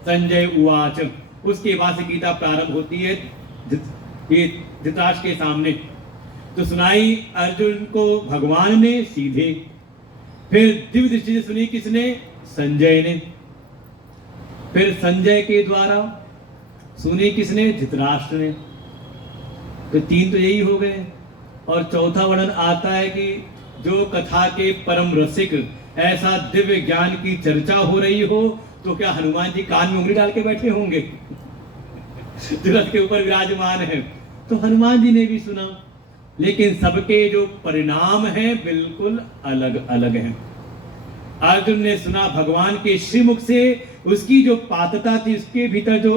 संजय उवाच, उसके बाद से गीता प्रारंभ होती है धृतराष्ट्र के सामने। तो सुनाई अर्जुन को भगवान ने सीधे, फिर दिव्य दृष्टि से सुनी किसने? संजय ने। फिर संजय के द्वारा सुनी किसने? धृतराष्ट्र ने। तो 3 तो यही हो गए। और चौथा वर्णन आता है कि जो कथा के परम रसिक, ऐसा दिव्य ज्ञान की चर्चा हो रही हो, तो क्या हनुमान जी कान में उंगली डाल के बैठे होंगे? जो रथ के ऊपर विराजमान है, तो हनुमान जी ने भी सुना। लेकिन सबके जो परिणाम हैं बिल्कुल अलग अलग हैं। अर्जुन ने सुना भगवान के श्रीमुख से, उसकी जो पात्रता थी, उसके भीतर जो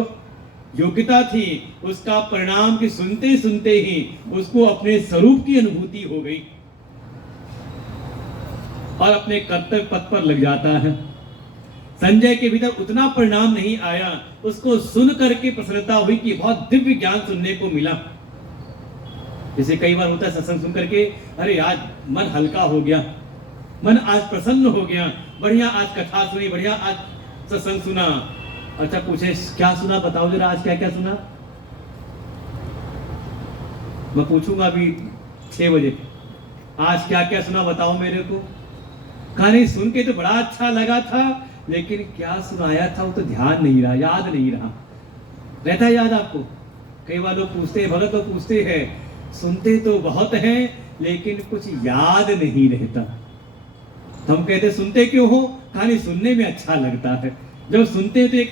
योग्यता थी, उसका परिणाम कि सुनते सुनते ही उसको अपने स्वरूप की अनुभूति हो गई और अपने कर्तव्य पथ पर लग जाता है। संजय के भीतर उतना परिणाम नहीं आया, उसको सुन करके प्रसन्नता हुई कि बहुत दिव्य ज्ञान सुनने को मिला। जैसे कई बार होता है सत्संग सुन करके, अरे आज मन हल्का हो गया, मन आज प्रसन्न हो गया, बढ़िया आज कथा सुनी, बढ़िया आज सत्संग सुना। अच्छा पूछे क्या सुना, बताओ जरा आज क्या क्या सुना? मैं पूछूंगा अभी 6 बजे, आज क्या क्या सुना बताओ मेरे को। कहानी सुन के तो बड़ा अच्छा लगा था, लेकिन क्या सुनाया था वो तो ध्यान नहीं रहा, याद नहीं रहा। रहता है याद आपको? कई बार लोग पूछते हैं, भगत लोग पूछते हैं, सुनते तो बहुत हैं लेकिन कुछ याद नहीं रहता। तो हम कहते सुनते क्यों हो? कहानी सुनने में अच्छा लगता है। जब सुनते हैं तो एक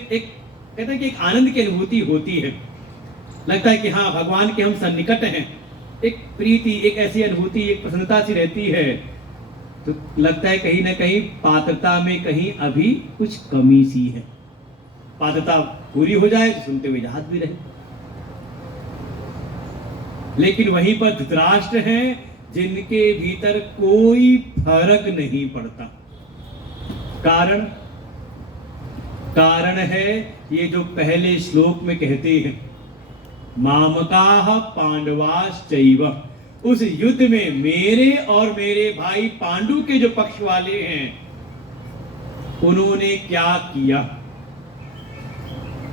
कहते हैं कि एक आनंद की अनुभूति होती है, लगता है कि हाँ भगवान के हम सन्निकट हैं, एक प्रीति, एक ऐसी अनुभूति, एक प्रसन्नता सी रहती है। तो लगता है कहीं ना कहीं पात्रता में कहीं अभी कुछ कमी सी है। पात्रता पूरी हो जाए तो सुनते हुए याद भी रहे। लेकिन वहीं पर धृतराष्ट्र हैं जिनके भीतर कोई फर्क नहीं पड़ता। कारण है ये जो पहले श्लोक में कहते हैं, मामकाः पांडवाश्चैव, उस युद्ध में मेरे और मेरे भाई पांडु के जो पक्ष वाले हैं उन्होंने क्या किया।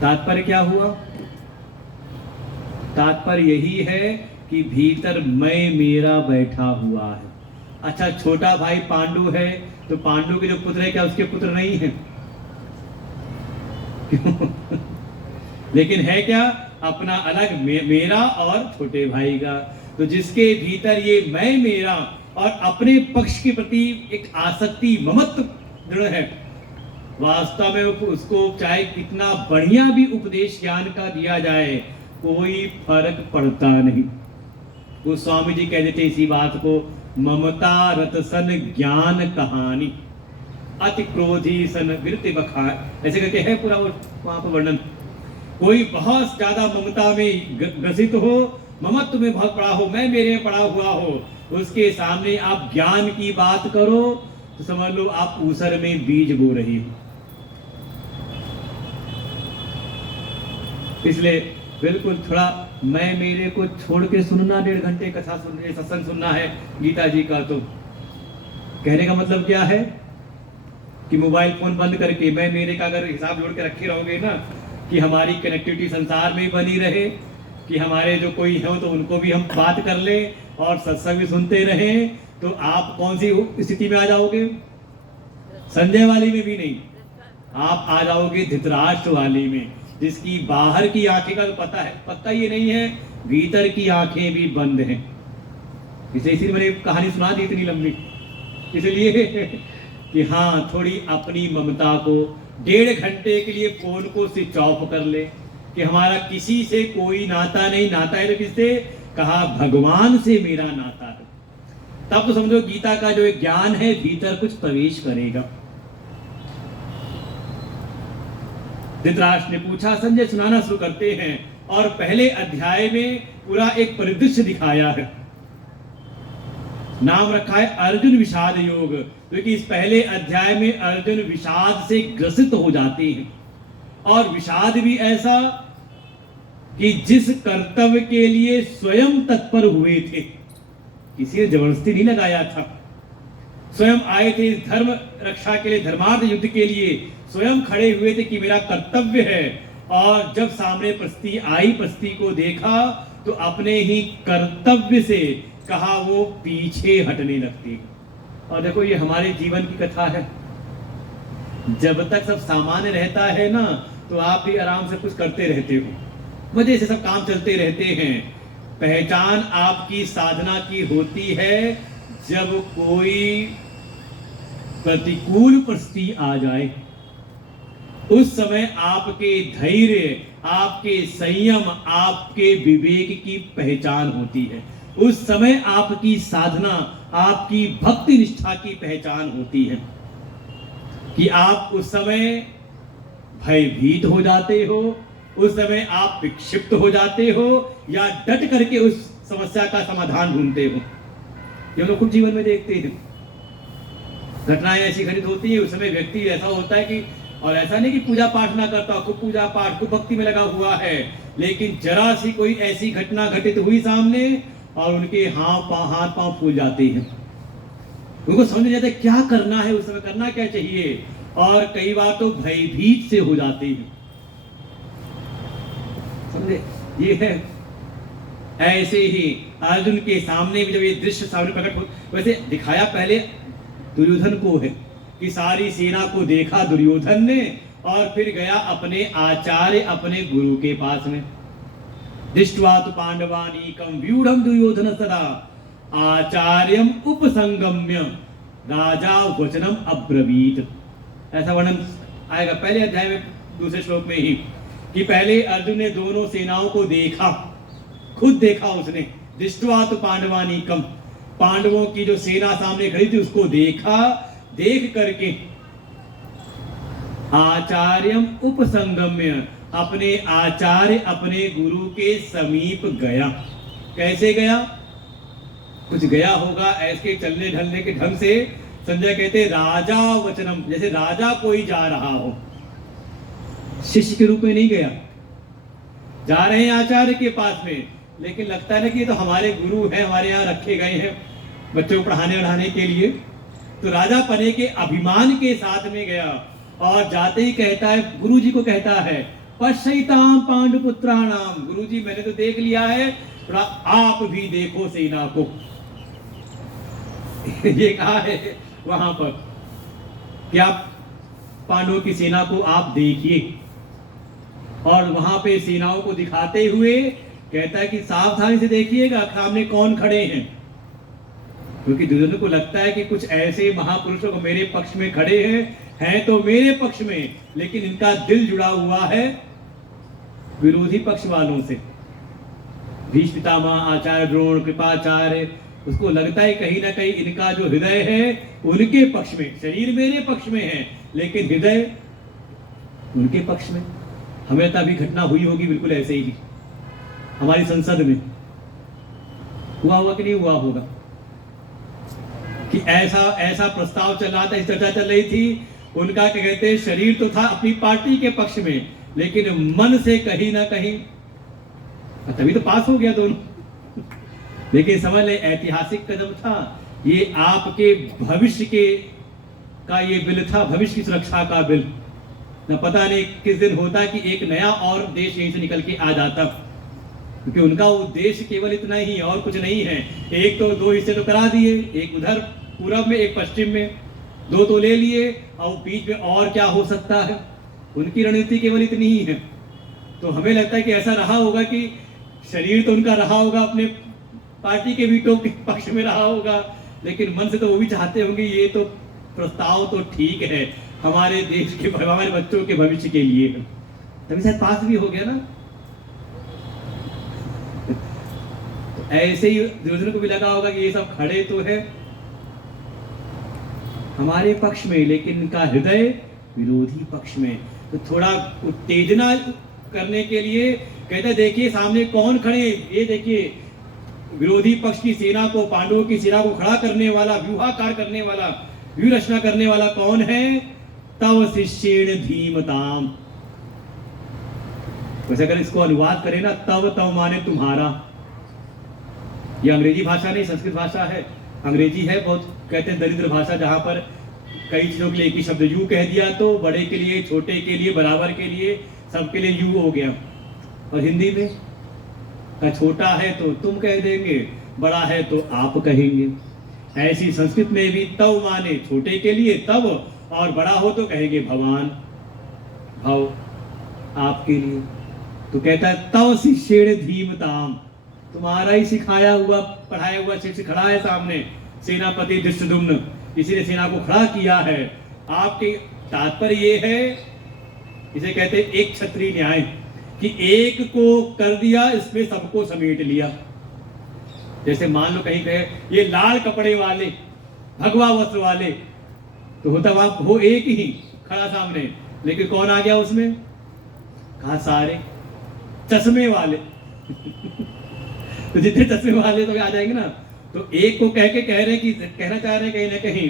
तात्पर्य क्या हुआ? तात्पर्य यही है कि भीतर मैं मेरा बैठा हुआ है। अच्छा छोटा भाई पांडु है तो पांडु के जो पुत्र है क्या उसके पुत्र नहीं है? लेकिन है क्या अपना अलग मेरा और छोटे भाई का। तो जिसके भीतर ये मैं मेरा और अपने पक्ष के प्रति एक आसक्ति, ममत्व दृढ़ है, वास्तव में उसको चाहे कितना बढ़िया भी उपदेश ज्ञान का दिया जाए कोई फर्क पड़ता नहीं। वो स्वामी जी कह देते इसी बात को, ममता रत सन ज्ञान कहानी, अति क्रोधी सन विरति बखार, ऐसे करके है पूरा वहां पर वर्णन। कोई बहुत ज्यादा ममता में ग्रसित हो, ममत्व में बहुत पड़ा हो, मैं मेरे में पड़ा हुआ हो, उसके सामने आप ज्ञान की बात करो तो समझ लो आप ऊसर में बीज बो रही हो। इसलिए बिल्कुल थोड़ा मैं मेरे को छोड़ के सुनना, 1.5 घंटे कथा सुनने, सत्संग सुनना है गीता जी का। तो कहने का मतलब क्या है कि मोबाइल फोन बंद करके मैं मेरे का अगर हिसाब जोड़ के रखे रहोगे ना, कि हमारी कनेक्टिविटी संसार में बनी रहे, कि हमारे जो कोई हो तो उनको भी हम बात कर ले और सत्संग भी सुनते रहें, तो आप कौन सी स्थिति में आ जाओगे? संजय वाली में भी नहीं, आप आ जाओगे धृतराष्ट्र वाली में, जिसकी बाहर की आंखें का तो पता ये नहीं है, भीतर की आंखें भी बंद हैं। इसलिए मैंने कहानी सुना दी इतनी लंबी, इसलिए कि हाँ, थोड़ी अपनी ममता को 1.5 घंटे के लिए फोन को स्विच ऑफ कर ले, कि हमारा किसी से कोई नाता नहीं। नाता है तो किससे? कहा भगवान से मेरा नाता है। तब तो समझो गीता का जो एक ज्ञान है भीतर कुछ प्रवेश करेगा। धृतराष्ट्र ने पूछा। संजय सुनाना शुरू करते हैं और पहले अध्याय में पूरा एक परिदृश्य दिखाया है। नाम रखा है अर्जुन विषाद योग, क्योंकि इस पहले अध्याय में अर्जुन विषाद से ग्रसित हो जाते हैं। और विषाद भी ऐसा कि जिस कर्तव्य के लिए स्वयं तत्पर हुए थे, किसी ने जबरदस्ती नहीं लगाया था, स्वयं आए थे इस धर्म रक्षा के लिए, धर्मार्थ युद्ध के लिए स्वयं खड़े हुए थे कि मेरा कर्तव्य है। और जब सामने परिस्थिति आई, परिस्थिति को देखा तो अपने ही कर्तव्य से कहा वो पीछे हटने लगती। और देखो ये हमारे जीवन की कथा है। जब तक सब सामान्य रहता है ना, तो आप भी आराम से कुछ करते रहते हो, मजे से सब काम चलते रहते हैं। पहचान आपकी साधना की होती है जब कोई प्रतिकूल परिस्थिति आ जाए, उस समय आपके धैर्य, आपके संयम, आपके विवेक की पहचान होती है। उस समय आपकी साधना, आपकी भक्ति निष्ठा की पहचान होती है कि आप उस समय भयभीत हो जाते हो, उस समय आप विक्षिप्त हो जाते हो, या डट करके उस समस्या का समाधान ढूंढते हो। ये लोग खुद जीवन में देखते हैं, घटनाएं ऐसी घटित होती है। उस समय व्यक्ति ऐसा होता है कि, और ऐसा नहीं कि पूजा पाठ ना करता, खूब पूजा पाठ, खूब भक्ति में लगा हुआ है, लेकिन जरा सी कोई ऐसी घटना घटित हुई सामने और उनके हाथ पांव फूल जाते हैं। उनको समझ नहीं आता क्या करना है, उस समय करना क्या चाहिए, और कई बार तो भयभीत से हो जाते हैं। समझे? ये है। ऐसे ही अर्जुन के सामने भी जब ये दृश्य सामने प्रकट हो, वैसे दिखाया पहले दुर्योधन को है कि सारी सेना को देखा दुर्योधन ने, और फिर गया अपने आचार्य, अपने गुरु के पास में। दृष्ट्वा तु पांडवानीकं व्यूढ़ं दुर्योधन सदा आचार्यम उपसंगम्य राजा वचनम अब्रवीत। ऐसा वर्णन आएगा पहले अध्याय में, दूसरे श्लोक में ही, कि पहले अर्जुन ने दोनों सेनाओं को देखा, खुद देखा उसने। दृष्ट्वा तु पांडवानीकं, पांडवों की जो सेना सामने खड़ी थी उसको देखा, देख करके आचार्यम उपसंगम्य, अपने आचार्य, अपने गुरु के समीप गया। कैसे गया? कुछ गया होगा ऐसे चलने ढलने के ढंग से। संजय कहते राजा वचनम, जैसे राजा कोई जा रहा हो, शिष्य के रूप में नहीं गया। जा रहे हैं आचार्य के पास में, लेकिन लगता है ना कि ये तो हमारे गुरु हैं, हमारे यहाँ रखे गए हैं बच्चों को पढ़ाने वढ़ाने के लिए। तो राजा पने के अभिमान के साथ में गया, और जाते ही कहता है, गुरु जी को कहता है, पश्यताम पांडुपुत्राणाम, गुरु जी मैंने तो देख लिया है, थोड़ा आप भी देखो सेना को। ये कहा है वहां पर कि आप पांडवों की सेना को आप देखिए, और वहां पे सेनाओं को दिखाते हुए कहता है कि सावधानी से देखिएगा सामने कौन खड़े हैं, क्योंकि दुर्योधन को लगता है कि कुछ ऐसे महापुरुषों को मेरे पक्ष में खड़े हैं तो मेरे पक्ष में, लेकिन इनका दिल जुड़ा हुआ है विरोधी पक्ष वालों से। भीष्म पितामह, आचार्य द्रोण, कृपाचार्य, उसको लगता है कहीं ना कहीं इनका जो हृदय है उनके पक्ष में, शरीर मेरे पक्ष में है लेकिन हृदय उनके पक्ष में। हमें तो अभी घटना हुई होगी बिल्कुल ऐसे ही, हमारी संसद में हुआ होगा कि नहीं हुआ होगा, कि ऐसा प्रस्ताव चल रहा था, इस चर्चा चल रही थी। उनका क्या कहते हैं, शरीर तो था अपनी पार्टी के पक्ष में, लेकिन मन से कहीं ना कहीं, तभी तो पास हो गया दोनों। लेकिन समझ ले ऐतिहासिक कदम था ये, आपके भविष्य का ये बिल था, भविष्य की सुरक्षा का बिल। न पता नहीं किस दिन होता कि एक नया और देश यहीं से निकल के आ जाता, क्योंकि उनका उद्देश्य केवल इतना ही और कुछ नहीं है। एक तो दो हिस्से तो करा दिए, एक उधर पूरब में, एक पश्चिम में, 2 तो ले लिए, अब बीच में और क्या हो सकता है। उनकी रणनीति केवल इतनी ही है। तो हमें लगता है कि ऐसा रहा होगा कि शरीर तो उनका रहा होगा, अपने पार्टी के वीटो के पक्ष में रहा होगा, लेकिन मन से तो वो भी चाहते होंगे ये तो प्रस्ताव तो ठीक है, हमारे देश के, हमारे बच्चों के भविष्य के लिए, तभी शायद पास भी हो गया ना। तो ऐसे ही दुर्योधन को भी लगा होगा कि ये सब खड़े तो है हमारे पक्ष में, लेकिन इनका हृदय विरोधी पक्ष में। तो थोड़ा उत्तेजना करने के लिए कहते देखिए सामने कौन खड़े, ये देखिए विरोधी पक्ष की सेना को, पांडवों की सेना को खड़ा करने वाला, व्यूहाकार करने वाला, व्यूह रचना करने वाला कौन है? तव शिष्येण धीमताम। वैसे अगर इसको अनुवाद करें ना, तव तव माने तुम्हारा, ये अंग्रेजी भाषा नहीं संस्कृत भाषा है। अंग्रेजी है बहुत कहते हैं दरिद्र भाषा, जहां पर कई चीजों के लिए एक ही शब्द यू कह दिया तो बड़े के लिए, छोटे के लिए, बराबर के लिए, सबके लिए यू हो गया। और हिंदी में का छोटा है तो तुम कह देंगे, बड़ा है तो आप कहेंगे। ऐसी संस्कृत में भी तव माने छोटे के लिए तव, और बड़ा हो तो कहेंगे भगवान, भव आपके लिए। तो कहता है तव शिष्येण धीमताम, तुम्हारा ही सिखाया हुआ पढ़ाया हुआ शिष्य खड़ा है सामने, सेनापति धृष्टद्युम्न, किसी ने सेना को खड़ा किया है। आपके तात्पर्य ये है, इसे कहते हैं एक क्षत्रिय न्याय, कि एक को कर दिया इसमें सबको समेट लिया। जैसे मान लो कहीं कहे ये लाल कपड़े वाले, भगवा वस्त्र वाले, तो होता वहां वो एक ही खड़ा सामने, लेकिन कौन आ गया उसमें? कहा सारे चश्मे वाले। तो जितने चश्मे वाले तो आ जाएंगे ना। तो एक को कह के कह रहे कि कहना चाह रहे हैं कहीं ना कहीं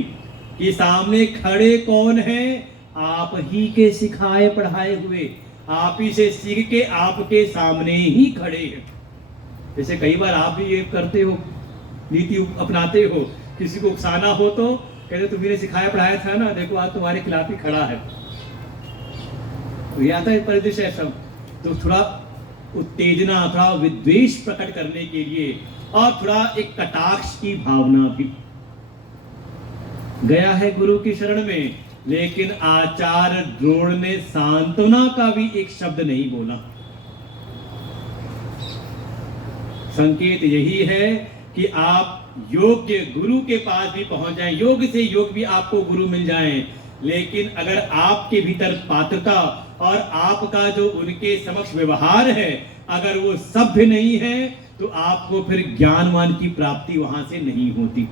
कि सामने खड़े कौन है? आप ही के सिखाए पढ़ाए हुए, आप ही से सीख के आपके सामने ही खड़े हैं। जैसे कई बार आप भी ये करते हो, नीति अपनाते हो, किसी को उकसाना हो तो कहते तुम्हें सिखाया पढ़ाया था ना, देखो आज तुम्हारे खिलाफ ही खड़ा है। तो ये आता है परिदृश्य ऐसा। तो थोड़ा उत्तेजना, थोड़ा विद्वेष प्रकट करने के लिए, और थोड़ा एक कटाक्ष की भावना भी। गया है गुरु की शरण में, लेकिन आचार्य द्रोण ने सांत्वना का भी एक शब्द नहीं बोला। संकेत यही है कि आप योग्य गुरु के पास भी पहुंच जाएं, योग से योग भी आपको गुरु मिल जाएं, लेकिन अगर आपके भीतर पात्रता और आपका जो उनके समक्ष व्यवहार है, अगर वो सभ्य नहीं है, तो आपको फिर ज्ञानवान की प्राप्ति वहां से नहीं होती।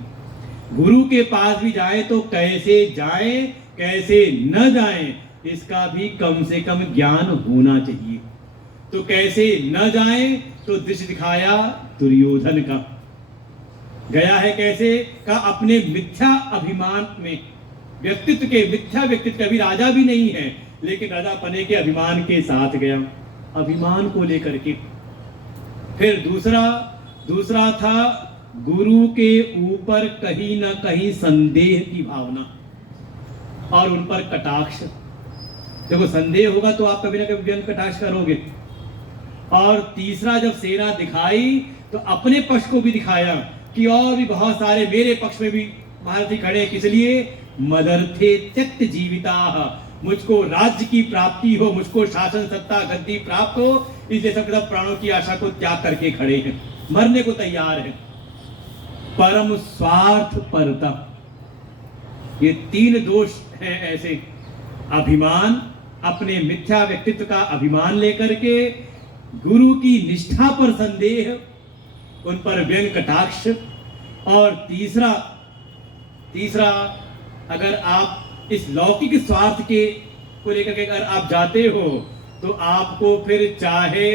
गुरु के पास भी जाए तो कैसे जाएं, कैसे न जाएं, इसका भी कम से कम ज्ञान होना चाहिए। तो कैसे न जाएं, तो दृश्य दिखाया दुर्योधन का। गया है कैसे का? अपने मिथ्या अभिमान में, व्यक्तित्व के मिथ्या व्यक्तित्व, कभी राजा भी नहीं है लेकिन राजा पने के अभिमान के साथ गया, अभिमान को लेकर के। फिर दूसरा था गुरु के ऊपर कहीं ना कहीं संदेह की भावना और उन पर कटाक्ष। देखो संदेह होगा तो आप कभी ना कभी व्यंग कटाक्ष करोगे। और तीसरा जब सेना दिखाई तो अपने पक्ष को भी दिखाया कि और भी बहुत सारे मेरे पक्ष में भी महारथी खड़े हैं। किस लिए? मदर्थे त्यक्त जीविता, मुझको राज्य की प्राप्ति हो, मुझको शासन सत्ता गद्दी प्राप्त हो, इसलिए सब प्राणों की आशा को त्याग करके खड़े हैं, मरने को तैयार है। परम स्वार्थ परता, ये 3 दोष हैं ऐसे। अभिमान, अपने मिथ्या व्यक्तित्व का अभिमान लेकर के, गुरु की निष्ठा पर संदेह, उन पर व्यंग कटाक्ष, और तीसरा अगर आप इस लौकिक स्वार्थ के को लेकर के अगर आप जाते हो तो आपको फिर चाहे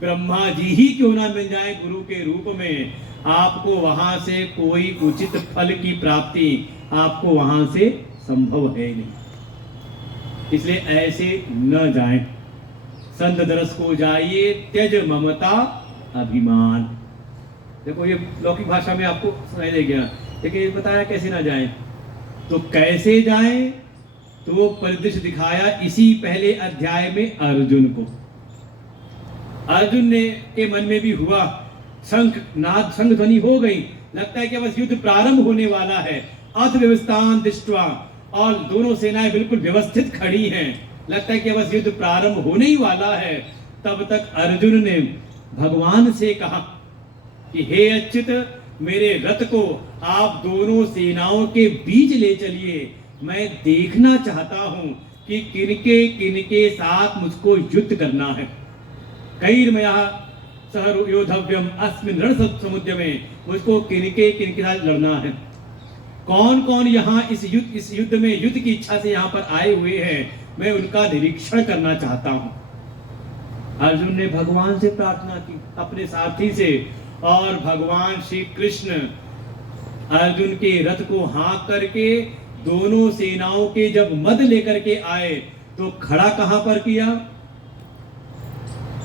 ब्रह्मा जी ही क्यों ना मिल जाए गुरु के रूप में, आपको वहां से कोई उचित फल की प्राप्ति आपको वहां से संभव है नहीं। इसलिए ऐसे न जाएं। संत दरस को जाइए, त्यज ममता अभिमान। देखो ये लौकिक भाषा में आपको सुनाई दे गया, लेकिन ये बताया कैसे ना जाएं। तो कैसे जाएं, तो वो परिदृश्य दिखाया इसी पहले अध्याय में अर्जुन को। अर्जुन ने के मन में भी हुआ, शंख नाद शंख ध्वनि हो गई, लगता है कि बस युद्ध प्रारंभ होने वाला है। अर्थव्यवस्थान दृष्ट्वा, और दोनों सेनाएं बिल्कुल व्यवस्थित खड़ी हैं, लगता है कि बस युद्ध प्रारंभ होने ही वाला है, तब तक अर्जुन ने भगवान से कहा कि हे अच्युत, मेरे रथ को आप दोनों सेनाओं के बीच ले चलिए, मैं देखना चाहता हूं कि किनके किनके साथ मुझको युद्ध करना है। कैर्मया सह योद्धव्यम अस्मिन् रण समुद्र में, मुझको किनके किनके साथ लड़ना है। कौन कौन यहाँ इस युद्ध में युद्ध की इच्छा से यहाँ पर आए हुए हैं, मैं उनका निरीक्षण करना चाहता हूं। अर्जुन ने भगवान से प्रार्थना की, अपने सारथी से, और भगवान श्री कृष्ण अर्जुन के रथ को हाँक करके दोनों सेनाओं के जब मध्य लेकर के आए तो खड़ा कहां पर किया?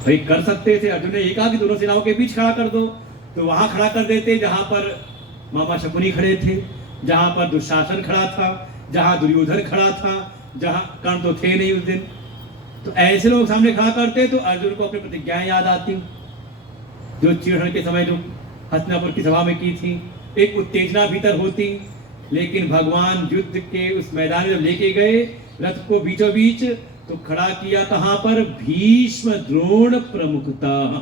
भाई कर सकते थे, अर्जुन ने ये कहा कि दोनों सेनाओं के बीच खड़ा कर दो, तो वहां खड़ा कर देते जहां पर मामा शकुनी खड़े थे, जहां पर दुशासन खड़ा था, जहां दुर्योधन खड़ा था, जहां कर्ण तो थे नहीं उस दिन। तो ऐसे लोग सामने खड़ा करते तो अर्जुन को अपनी प्रतिज्ञाएं याद आती, जो चीड़हरण के समय जो हस्तिनापुर की सभा में की थी, एक उत्तेजना भीतर होती। लेकिन भगवान युद्ध के उस मैदान में जब लेके गए रथ को बीचों बीच, तो खड़ा किया कहां पर? भीष्म द्रोण प्रमुखतः,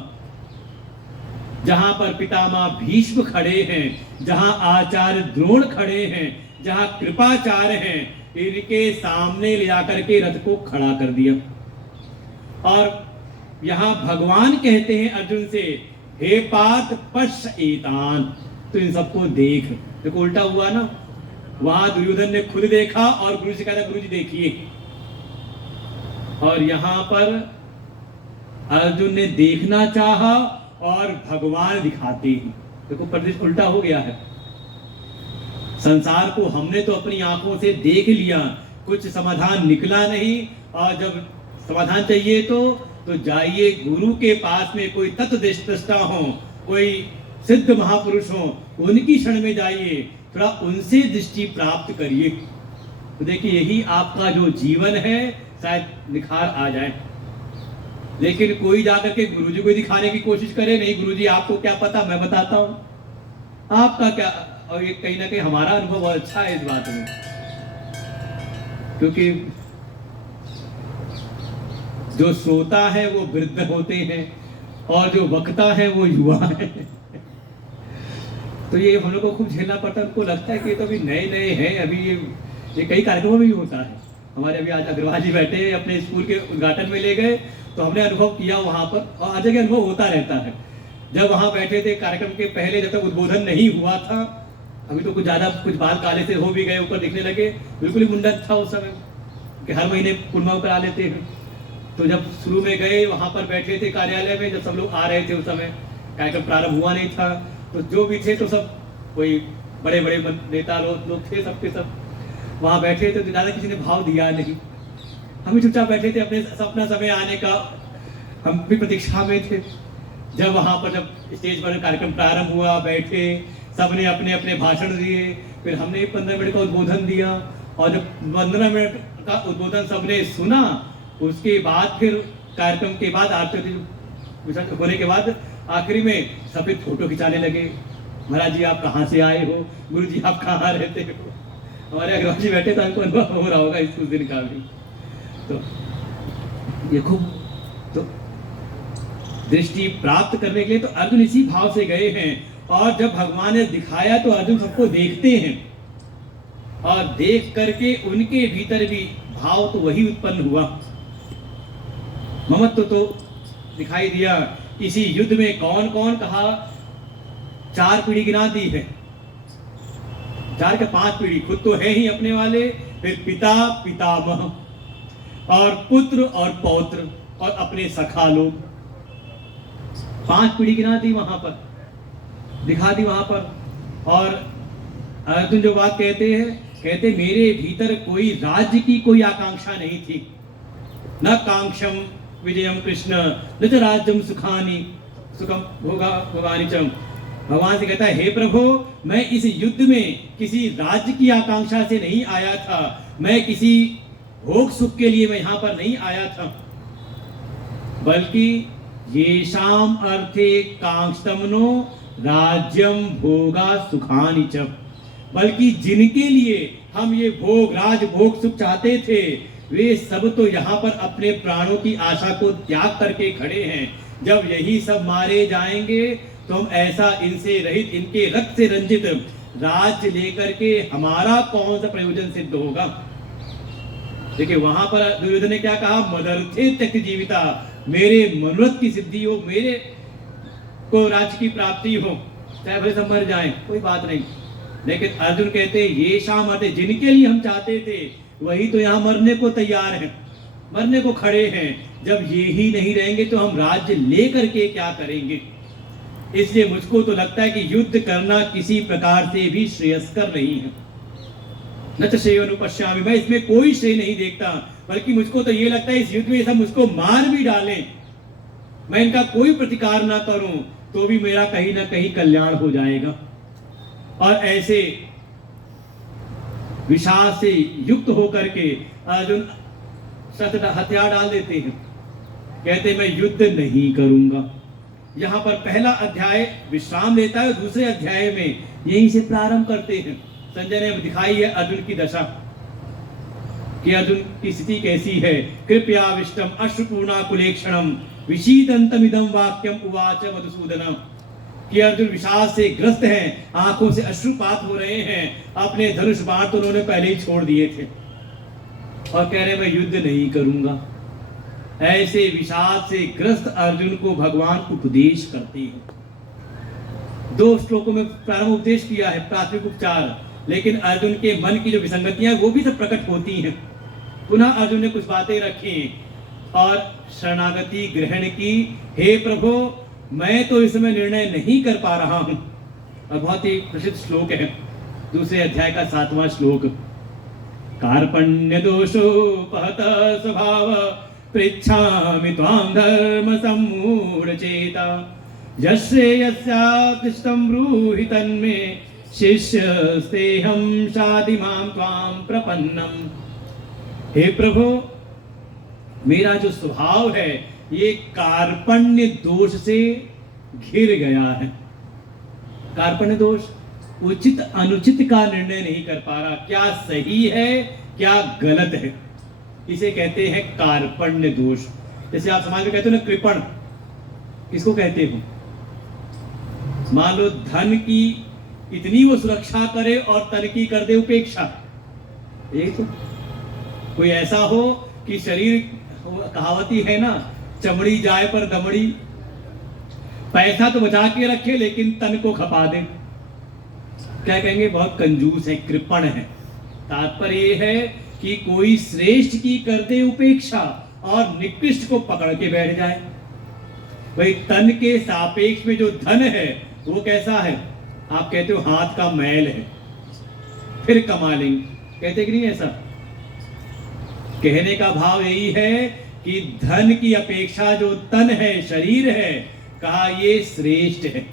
जहां पर पितामह भीष्म खड़े हैं, जहां आचार्य द्रोण खड़े हैं, जहां कृपाचार्य हैं, इनके सामने ले जाकर के रथ को खड़ा कर दिया। और यहां भगवान कहते हैं अर्जुन से, हे पार्थ पश्य एतान, तो इन सबको देख। देखो उल्टा हुआ ना, वहां दुर्योधन ने खुद देखा और गुरु जी कहता गुरु जी देखिए, और यहां पर अर्जुन ने देखना चाहा और भगवान दिखाते हैं। देखो परिदृश्य उल्टा हो गया है। संसार को हमने तो अपनी आंखों से देख लिया, कुछ समाधान निकला नहीं, और जब समाधान चाहिए तो जाइए गुरु के पास में, कोई तत्वदृष्टा हो, कोई सिद्ध महापुरुष हो, उनकी शरण में जाइए, थोड़ा उनसे दृष्टि प्राप्त करिए, तो देखिए यही आपका जो जीवन है शायद निखार आ जाए। लेकिन कोई जाकर के गुरुजी को दिखाने की कोशिश करे, नहीं गुरुजी आपको क्या पता, मैं बताता हूं आपका क्या। और ये कहीं ना कहीं हमारा अनुभव बहुत अच्छा है इस बात में, क्योंकि जो श्रोता है वो वृद्ध होते हैं और जो वक्ता है वो युवा है। तो ये हम लोग को खूब झेलना पड़ता है। उनको लगता है कि तो अभी नए नए हैं, अभी ये कई कार्यक्रमों में भी होता है। हमारे अभी आज अग्रवाल जी बैठे अपने स्कूल के उद्घाटन में ले गए, तो हमने अनुभव किया वहां पर, और आज जगह अनुभव होता रहता है। जब वहां बैठे थे कार्यक्रम के पहले, जब तक उद्बोधन नहीं हुआ था, अभी तो कुछ बाल काले से हो भी गए, ऊपर दिखने लगे, बिल्कुल ही मुंडन था उस समय कि हर महीने कुर्मा करा लेते हैं। तो जब शुरू में गए वहां पर बैठे थे कार्यालय में, जब सब लोग आ रहे थे उस समय कार्यक्रम प्रारंभ हुआ नहीं था, तो जो भी थे तो सब कोई बड़े बड़े नेता लोग थे, सबके सब वहां बैठे थे, तो ज्यादा किसी ने भाव दिया नहीं। हम चुपचाप बैठे थे, अपने अपना समय आने का हम भी प्रतीक्षा में थे। जब वहां पर जब स्टेज पर कार्यक्रम प्रारंभ हुआ, बैठे, सबने अपने अपने भाषण दिए, फिर हमने 15 मिनट का उद्बोधन दिया, और जब 15 मिनट का उद्बोधन सबने सुना, उसके बाद फिर कार्यक्रम के बाद आरती होने के बाद आखिरी में सफेद फोटो खिंचाने लगे। महाराज जी आप कहाँ से आए हो, गुरु जी आप कहाँ रहते हो। हमारे अग्रवाल जी बैठे तो हमको अनुभव हो रहा होगा इस कुछ दिन का भी। तो ये खूब तो दृष्टि प्राप्त करने के लिए तो अर्जुन इसी भाव से गए हैं, और जब भगवान ने दिखाया तो अर्जुन सबको देखते हैं, और देख करके उनके भीतर भी भाव तो वही उत्पन्न हुआ, ममत्व तो दिखाई दिया। इसी युद्ध में कौन कौन कहा, 4 पीढ़ी गिना दी है, 4 के 5 पीढ़ी, खुद तो है ही अपने वाले, फिर पिता पितामह और पुत्र और पौत्र और अपने सखा लोग, 5 पीढ़ी गिना दी वहां पर, दिखा दी वहां पर। और अर्जुन जो बात कहते हैं, कहते मेरे भीतर कोई राज्य की कोई आकांक्षा नहीं थी, न कांक्षम विजयम कृष्ण न च राज्यम सुखम भोगानि च। भगवान से कहता है हे प्रभु, मैं इस युद्ध में किसी राज्य की आकांक्षा से नहीं आया था, मैं किसी भोग सुख के लिए मैं यहां पर नहीं आया था, बल्कि येषाम अर्थे कांक्षतमनो राज्यम भोगा सुखानि च, बल्कि जिनके लिए हम ये भोग राज भोग सुख चाहते थे, वे सब तो यहाँ पर अपने प्राणों की आशा को त्याग करके खड़े हैं। जब यही सब मारे जाएंगे तो हम ऐसा इनसे रहित, इनके रक्त से रंजित राज्य लेकर के हमारा कौन सा प्रयोजन सिद्ध होगा। देखिए वहां पर दुर्योधन ने क्या कहा, मदर्थे त्यक्त जीविता, मेरे मनोरथ की सिद्धि हो, मेरे को राज्य की प्राप्ति हो, चाहे भले सब मर जाए कोई बात नहीं। लेकिन अर्जुन कहते ये शाम आते, जिनके लिए हम चाहते थे वही तो यहाँ मरने को तैयार हैं, मरने को खड़े हैं। जब ये ही नहीं रहेंगे तो हम राज्य लेकर के क्या करेंगे। इसलिए मुझको तो लगता है कि युद्ध करना किसी प्रकार से भी श्रेयस्कर नहीं है। न तो श्रेय अनुपश्यामि, मैं इसमें कोई श्रेय नहीं देखता, बल्कि मुझको तो ये लगता है इस युद्ध में सब मुझको मार भी डालें, मैं इनका कोई प्रतिकार ना करूं तो भी मेरा कहीं ना कहीं कल्याण हो जाएगा। और ऐसे विषाद से युक्त होकर के अर्जुन हथियार डाल देते हैं, कहते मैं युद्ध नहीं करूंगा। यहां पर पहला अध्याय विश्राम लेता है, दूसरे अध्याय में यहीं से प्रारंभ करते हैं। संजय ने दिखाई है अर्जुन की दशा कि अर्जुन की स्थिति कैसी है। कृपया विष्टम अश्रुपूर्णा कुलेक्षणम विशीदंतमिदं वाक्यम उवाच मधुसूदन, कि अर्जुन विषाद से ग्रस्त हैं, आंखों से अश्रुपात हो रहे हैं। अपने धनुष बाण तो उन्होंने पहले ही छोड़ दिए थे और कह रहे मैं युद्ध नहीं करूंगा। ऐसे विषाद से ग्रस्त अर्जुन को भगवान उपदेश करते हैं। 2 श्लोकों में प्रारंभ उपदेश किया है, प्राथमिक उपचार, लेकिन अर्जुन के मन की जो विसंगतियां वो भी सब प्रकट होती हैं। पुनः अर्जुन ने कुछ बातें रखी और शरणागति ग्रहण की। हे प्रभु, मैं तो इस समय निर्णय नहीं कर पा रहा हूं। और बहुत ही प्रसिद्ध श्लोक है, दूसरे अध्याय का 7वां श्लोक। कार्पण्य दोषोपहत स्वभाव पृच्छामि त्वां धर्म सम्मूढ़ चेता, यश्रेयस्यातिष्ठं ब्रूहि तन्मे शिष्यस्तेहं शाधि मां त्वां प्रपन्नम। हे प्रभु, मेरा जो स्वभाव है ये कार्पण्य दोष से घिर गया है। कार्पण्य दोष, उचित अनुचित का निर्णय नहीं कर पा रहा, क्या सही है क्या गलत है, इसे कहते हैं कार्पण्य दोष। जैसे आप समाज में कहते हो ना कृपण, किसको कहते हो? मान लो धन की इतनी वो सुरक्षा करे और तन की कर दे उपेक्षा। यही तो, कोई ऐसा हो कि शरीर, कहावती है ना, चमड़ी जाए पर दमड़ी, पैसा तो बचा के रखे लेकिन तन को खपा दे, क्या कहेंगे? बहुत कंजूस है, कृपण है। तात्पर्य ये है कि कोई श्रेष्ठ की कर दे उपेक्षा और निकृष्ट को पकड़ के बैठ जाए। भाई तन के सापेक्ष में जो धन है वो कैसा है? आप कहते हो हाथ का मैल है, फिर कमा लेंगे, कहते कि नहीं ऐसा? कहने का भाव यही है कि धन की अपेक्षा जो तन है, शरीर है, कहा ये श्रेष्ठ है।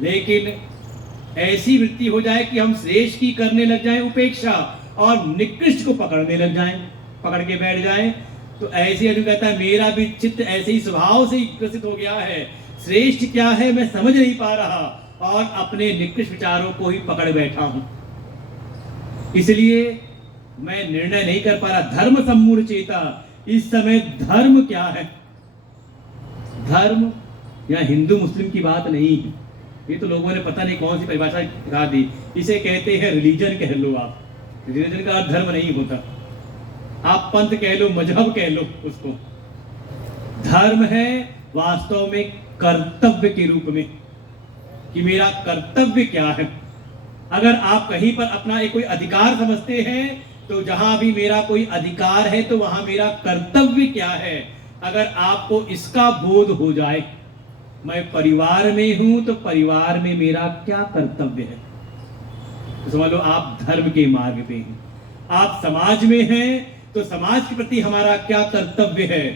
लेकिन ऐसी वृत्ति हो जाए कि हम श्रेष्ठ की करने लग जाएं उपेक्षा और निकृष्ट को पकड़ने लग जाएं, पकड़ के बैठ जाएं, तो ऐसे अर्जुन कहता है मेरा भी चित्त ऐसे ही स्वभाव से विकसित हो गया है। श्रेष्ठ क्या है मैं समझ नहीं पा रहा और अपने निकृष्ट विचारों को ही पकड़ बैठा हूं, इसलिए मैं निर्णय नहीं कर पा रहा। धर्म सम्मूढ़ चेता, इस समय धर्म क्या है? धर्म या हिंदू मुस्लिम की बात नहीं है, ये तो लोगों ने पता नहीं कौन सी परिभाषा दिखा दी। इसे कहते हैं रिलीजन कह लो आप, रिलीजन का अर्थ धर्म नहीं होता। आप पंथ कह लो, मजहब कह लो उसको। धर्म है वास्तव में कर्तव्य के रूप में, कि मेरा कर्तव्य क्या है। अगर आप कहीं पर अपना एक कोई अधिकार समझते हैं तो जहां भी मेरा कोई अधिकार है तो वहां मेरा कर्तव्य क्या है। अगर आपको इसका बोध हो जाए, मैं परिवार में हूं तो परिवार में मेरा क्या कर्तव्य है, तो समझ लो आप धर्म के मार्ग पे हैं। आप समाज में हैं तो समाज के प्रति हमारा क्या कर्तव्य है,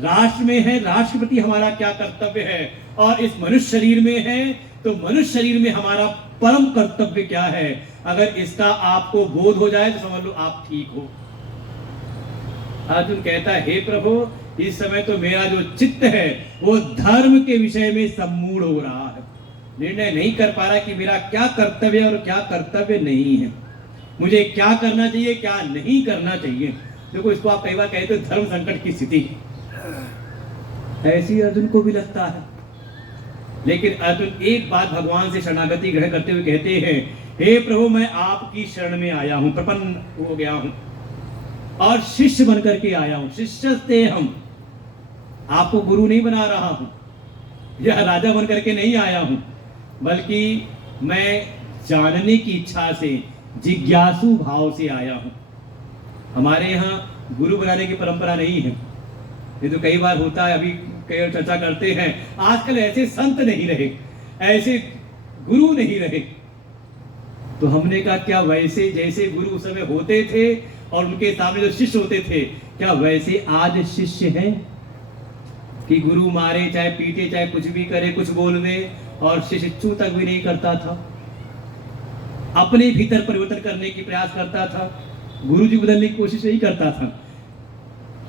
राष्ट्र में है राष्ट्र के प्रति हमारा क्या कर्तव्य है, और इस मनुष्य शरीर में है तो मनुष्य शरीर में हमारा परम कर्तव्य क्या है। अगर इसका आपको बोध हो जाए तो समझ लो आप ठीक हो। अर्जुन कहता है हे प्रभु, इस समय तो मेरा जो चित्त है वो धर्म के विषय में सम्मूढ़ हो रहा है, निर्णय नहीं कर पा रहा कि मेरा क्या कर्तव्य और क्या कर्तव्य नहीं है। मुझे क्या करना चाहिए, क्या नहीं करना चाहिए। देखो इसको आप कई बार कहते हो धर्म संकट की स्थिति, ऐसी अर्जुन को भी लगता है। लेकिन अर्जुन एक बात भगवान से शरणागति ग्रहण करते हुए कहते हैं, हे प्रभु मैं आपकी शरण में आया हूं, प्रपन्न हो गया हूं और शिष्य बनकर के आया हूं। शिष्यस्ते हम, आपको गुरु नहीं बना रहा हूं, यह राजा बनकर के नहीं आया हूं, बल्कि मैं जानने की इच्छा से, जिज्ञासु भाव से आया हूं। हमारे यहाँ गुरु बनाने की परंपरा नहीं है। ये तो कई बार होता है, अभी कई चर्चा करते हैं, आजकल ऐसे संत नहीं रहे, ऐसे गुरु नहीं रहे। तो हमने कहा क्या वैसे जैसे गुरु उस समय होते थे और उनके सामने जो शिष्य होते थे, क्या वैसे आज शिष्य हैं कि गुरु मारे चाहे पीटे चाहे कुछ भी करे, कुछ बोल दे, और शिष्य चू तक भी नहीं करता था, अपने भीतर परिवर्तन करने की प्रयास करता था, गुरु जी बदलने की कोशिश नहीं करता था।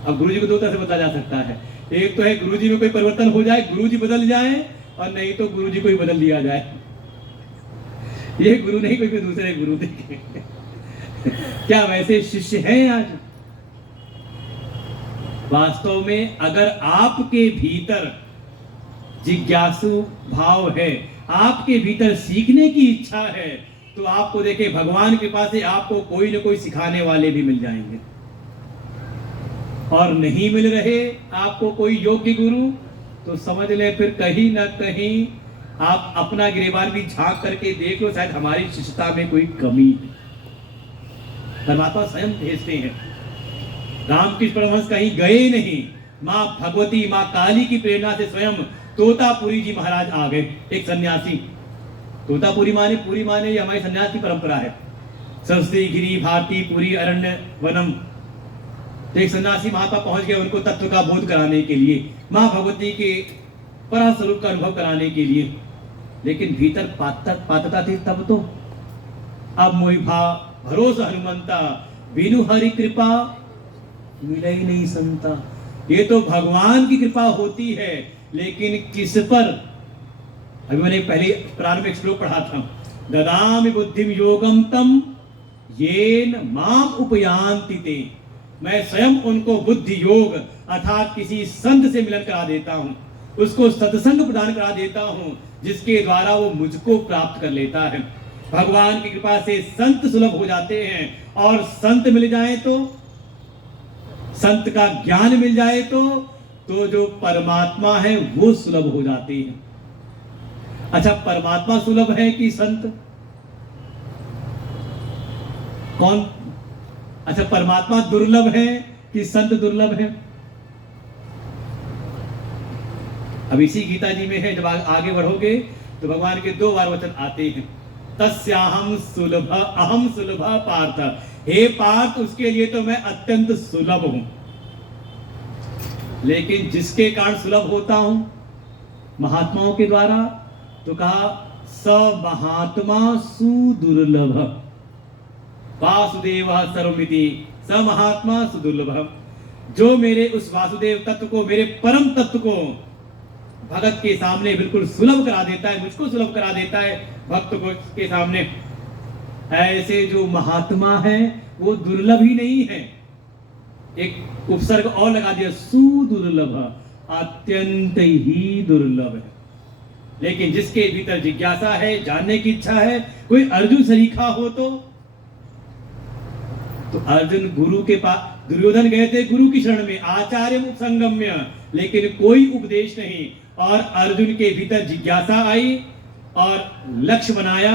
अब गुरु जी को दो तरह से बदला जा सकता है, एक तो है गुरु जी में कोई परिवर्तन हो जाए, गुरु जी बदल जाए, और नहीं तो गुरु जी को ही बदल दिया जाए। ये गुरु नहीं, कोई दूसरे गुरु देखे। क्या वैसे शिष्य हैं आज? वास्तव में अगर आपके भीतर जिज्ञासु भाव है, आपके भीतर सीखने की इच्छा है, तो आपको देखे भगवान के पास से आपको कोई न कोई सिखाने वाले भी मिल जाएंगे। और नहीं मिल रहे आपको कोई योग्य गुरु, तो समझ ले फिर कहीं ना कहीं आप अपना गिरेबान भी झांक करके देख लो, शायद हमारी शिष्यता में कोई कमी है। परमात्मा स्वयं भेजते हैं। रामकृष्ण परमहंस कहीं गए नहीं, माँ भगवती, माँ काली की प्रेरणा से स्वयं तोतापुरी जी महाराज आ गए। एक सन्यासी, तोतापुरी माने, पूरी माने, ये हमारी सन्यास की परंपरा है। सरस्वती गिरी भारती पुरी अरण्य वनम। तो एक सन्यासी महात्मा पहुंच गए उनको तत्व का बोध कराने के लिए, माँ भगवती के परा स्वरूप का अनुभव कराने के लिए। लेकिन भीतर पात्रता थी तब तो। अब मोहि भरोसा हनुमंता, बिनु हरि कृपा मिला ही नहीं संता। ये तो भगवान की कृपा होती है, लेकिन किस पर? अभी मैंने पहले प्रारंभ में श्लोक पढ़ा था, ददामि बुद्धिम योगम तम येन माम उपयान्ति ते। मैं स्वयं उनको बुद्धि योग अर्थात किसी संत से मिलन करा देता हूं, उसको सत्संग प्रदान करा देता हूं, जिसके द्वारा वो मुझको प्राप्त कर लेता है। भगवान की कृपा से संत सुलभ हो जाते हैं, और संत मिल जाए तो, संत का ज्ञान मिल जाए तो जो परमात्मा है वो सुलभ हो जाती है। अच्छा, परमात्मा सुलभ है कि संत? कौन? अच्छा, परमात्मा दुर्लभ है कि संत दुर्लभ है? अब इसी गीता जी में है, जब आगे बढ़ोगे तो भगवान के दो बार वचन आते हैं, तस्याहम सुलभ अहम सुलभ पार्थ। हे पार्थ, उसके लिए तो मैं अत्यंत सुलभ हूं। लेकिन जिसके कारण सुलभ होता हूं, महात्माओं के द्वारा, तो कहा स महात्मा सुदुर्लभ, वासुदेव सर्वमिति स महात्मा सुदुर्लभ। जो मेरे उस वासुदेव तत्व को, मेरे परम तत्व को भगत के सामने बिल्कुल सुलभ करा देता है, मुझको सुलभ करा देता है भक्त को के सामने, ऐसे जो महात्मा है वो दुर्लभ ही नहीं है। एक उपसर्ग और लगा दिया, सुदुर्लभ, अत्यंत ही दुर्लभ है। लेकिन जिसके भीतर जिज्ञासा है, जानने की इच्छा है, कोई अर्जुन सरीखा हो तो अर्जुन गुरु के पास, दुर्योधन गए थे गुरु की शरण में, आचार्य उपसंगम्य, लेकिन कोई उपदेश नहीं। और अर्जुन के भीतर जिज्ञासा आई और लक्ष्य बनाया,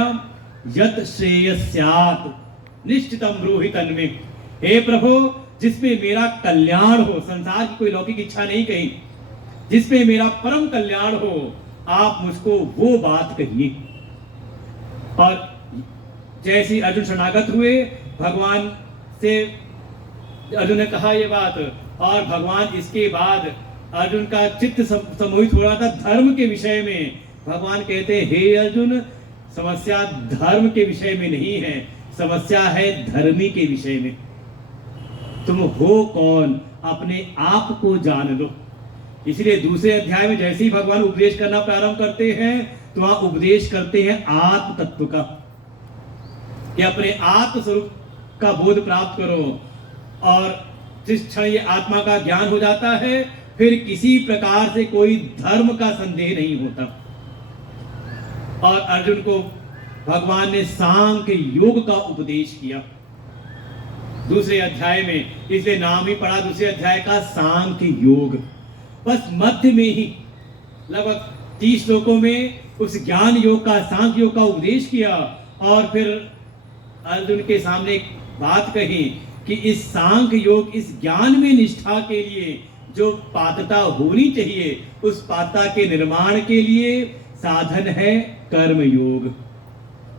यत श्रेयस्यात् निश्चितम ब्रूहि तन्मे। हे प्रभु, जिसमें मेरा कल्याण हो, संसार की कोई लौकिक इच्छा नहीं कही, जिसमें मेरा परम कल्याण हो, आप मुझको वो बात कहिए। और जैसे अर्जुन शरणागत हुए, भगवान से अर्जुन ने कहा ये बात, और भगवान इसके बाद अर्जुन का चित्त सम्मोहित हो रहा था धर्म के विषय में। भगवान कहते हैं, हे अर्जुन, समस्या धर्म के विषय में नहीं है, समस्या है धर्मी के विषय में। तुम हो कौन, अपने आप को जान लो। इसलिए दूसरे अध्याय में जैसे ही भगवान उपदेश करना प्रारंभ करते हैं, तो वहां उपदेश करते हैं आत्म तत्व का, कि अपने आत्म स्वरूप का बोध प्राप्त करो, और जिस क्षण ये आत्मा का ज्ञान हो जाता है फिर किसी प्रकार से कोई धर्म का संदेह नहीं होता। और अर्जुन को भगवान ने सांख्य योग का उपदेश किया दूसरे अध्याय में, इसलिए नाम ही पड़ा दूसरे अध्याय का सांख्य योग। बस मध्य में ही लगभग 30 श्लोकों में उस ज्ञान योग का, सांख्य योग का उपदेश किया, और फिर अर्जुन के सामने एक बात कही कि इस सांख्य योग, इस ज्ञान में निष्ठा के लिए जो पात्रता होनी चाहिए, उस पात्रता के निर्माण के लिए साधन है कर्म योग।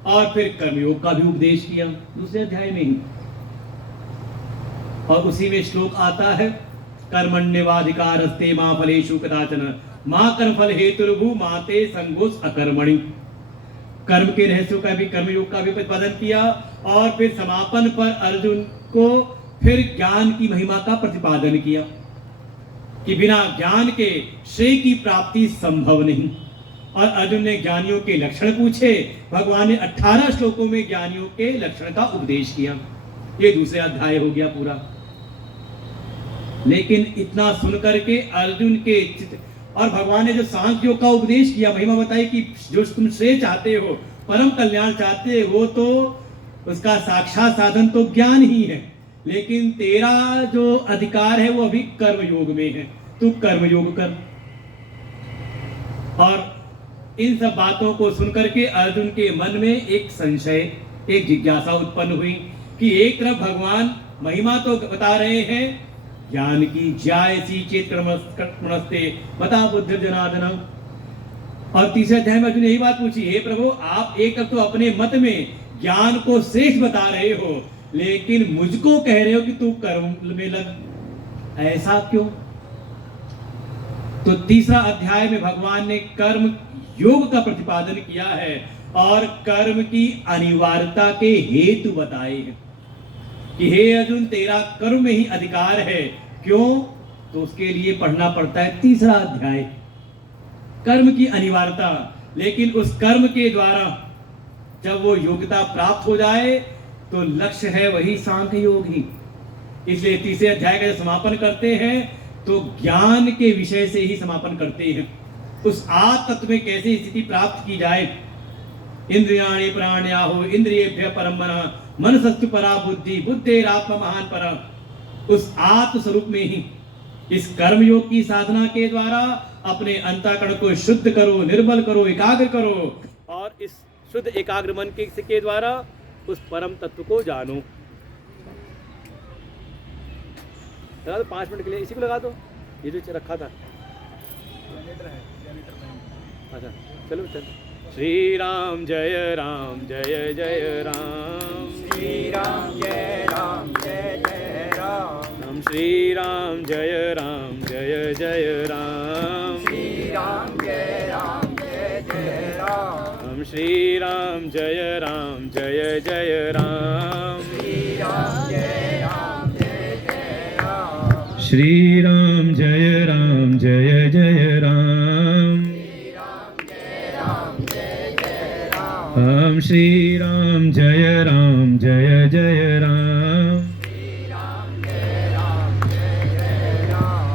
और फिर कर्मयोग का भी उपदेश किया दूसरे अध्याय में ही, और उसी में श्लोक आता है, कर्मण्येवाधिकारस्ते मा फलेषु कदाचन मां कर्मफल हेतुर्भु माते संगोस अकर्मणि। कर्म के रहस्यों का भी, कर्मयोग का भी प्रतिपादन किया, और फिर समापन पर अर्जुन को फिर ज्ञान की महिमा का प्रतिपादन किया कि बिना ज्ञान के श्रेय की प्राप्ति संभव नहीं। और अर्जुन ने ज्ञानियों के लक्षण पूछे, भगवान ने 18 श्लोकों में ज्ञानियों के लक्षण का उपदेश किया। ये दूसरे अध्याय हो गया पूरा। लेकिन इतना सुन करके अर्जुन के चित्त, और भगवान ने जो सांख्य योग का उपदेश किया, महिमा बताई कि जो तुम श्रेय चाहते हो, परम कल्याण चाहते हो, तो उसका साक्षात साधन तो ज्ञान ही है, लेकिन तेरा जो अधिकार है वो अभी कर्म योग में है, तू कर्म योग कर। और इन सब बातों को सुनकर के अर्जुन के मन में एक संशय, एक जिज्ञासा उत्पन्न हुई कि एक तरफ भगवान महिमा तो बता रहे हैं ज्ञान की, ज्यायसी चेत कर्मणस्ते बता बुद्धि जनार्दन, और तीसरे अध्याय में अर्जुन यही बात पूछी, हे प्रभु आप एक तो अपने मत में ज्ञान को श्रेष्ठ बता रहे हो, लेकिन मुझको कह रहे हो कि तू कर्म में लग, ऐसा क्यों? तो तीसरा अध्याय में भगवान ने कर्म योग का प्रतिपादन किया है और कर्म की अनिवार्यता के हेतु बताए हैं कि हे अर्जुन तेरा कर्म में ही अधिकार है। क्यों? तो उसके लिए पढ़ना पड़ता है तीसरा अध्याय, कर्म की अनिवार्यता। लेकिन उस कर्म के द्वारा जब वो योग्यता प्राप्त हो जाए तो लक्ष्य है वही सांख्य योग ही। इसलिए तीसरे अध्याय का जब समापन करते हैं तो ज्ञान के विषय से ही समापन करते हैं, उस आत्म तत्व में कैसे स्थिति प्राप्त की जाए। इंद्रियाणि प्राण्याहो इंद्रियेभ्यः परम मनः मनसस्तु परा बुद्धि बुद्धेरात्मा महान परा। उस आत्म स्वरूप में ही इस कर्म योग की साधना के द्वारा अपने अंतःकरण को शुद्ध करो, निर्मल करो, एकाग्र करो, और इस शुद्ध एकाग्र मन के द्वारा उस परम तत्व को जानो। लगा दो 5 मिनट के लिए, इसी को लगा दो, ये जो रखा था। अच्छा चलो चल। श्री राम जय राम जय जय राम, श्री राम जय राम जय जय राम, हम श्री राम जय राम जय जय राम, श्री राम जय राम जय जय राम, हम श्री राम जय राम जय जय राम, श्री राम जय राम जय जय राम, श्री राम जय राम जय जय राम, हम श्री राम जय राम जय जय राम,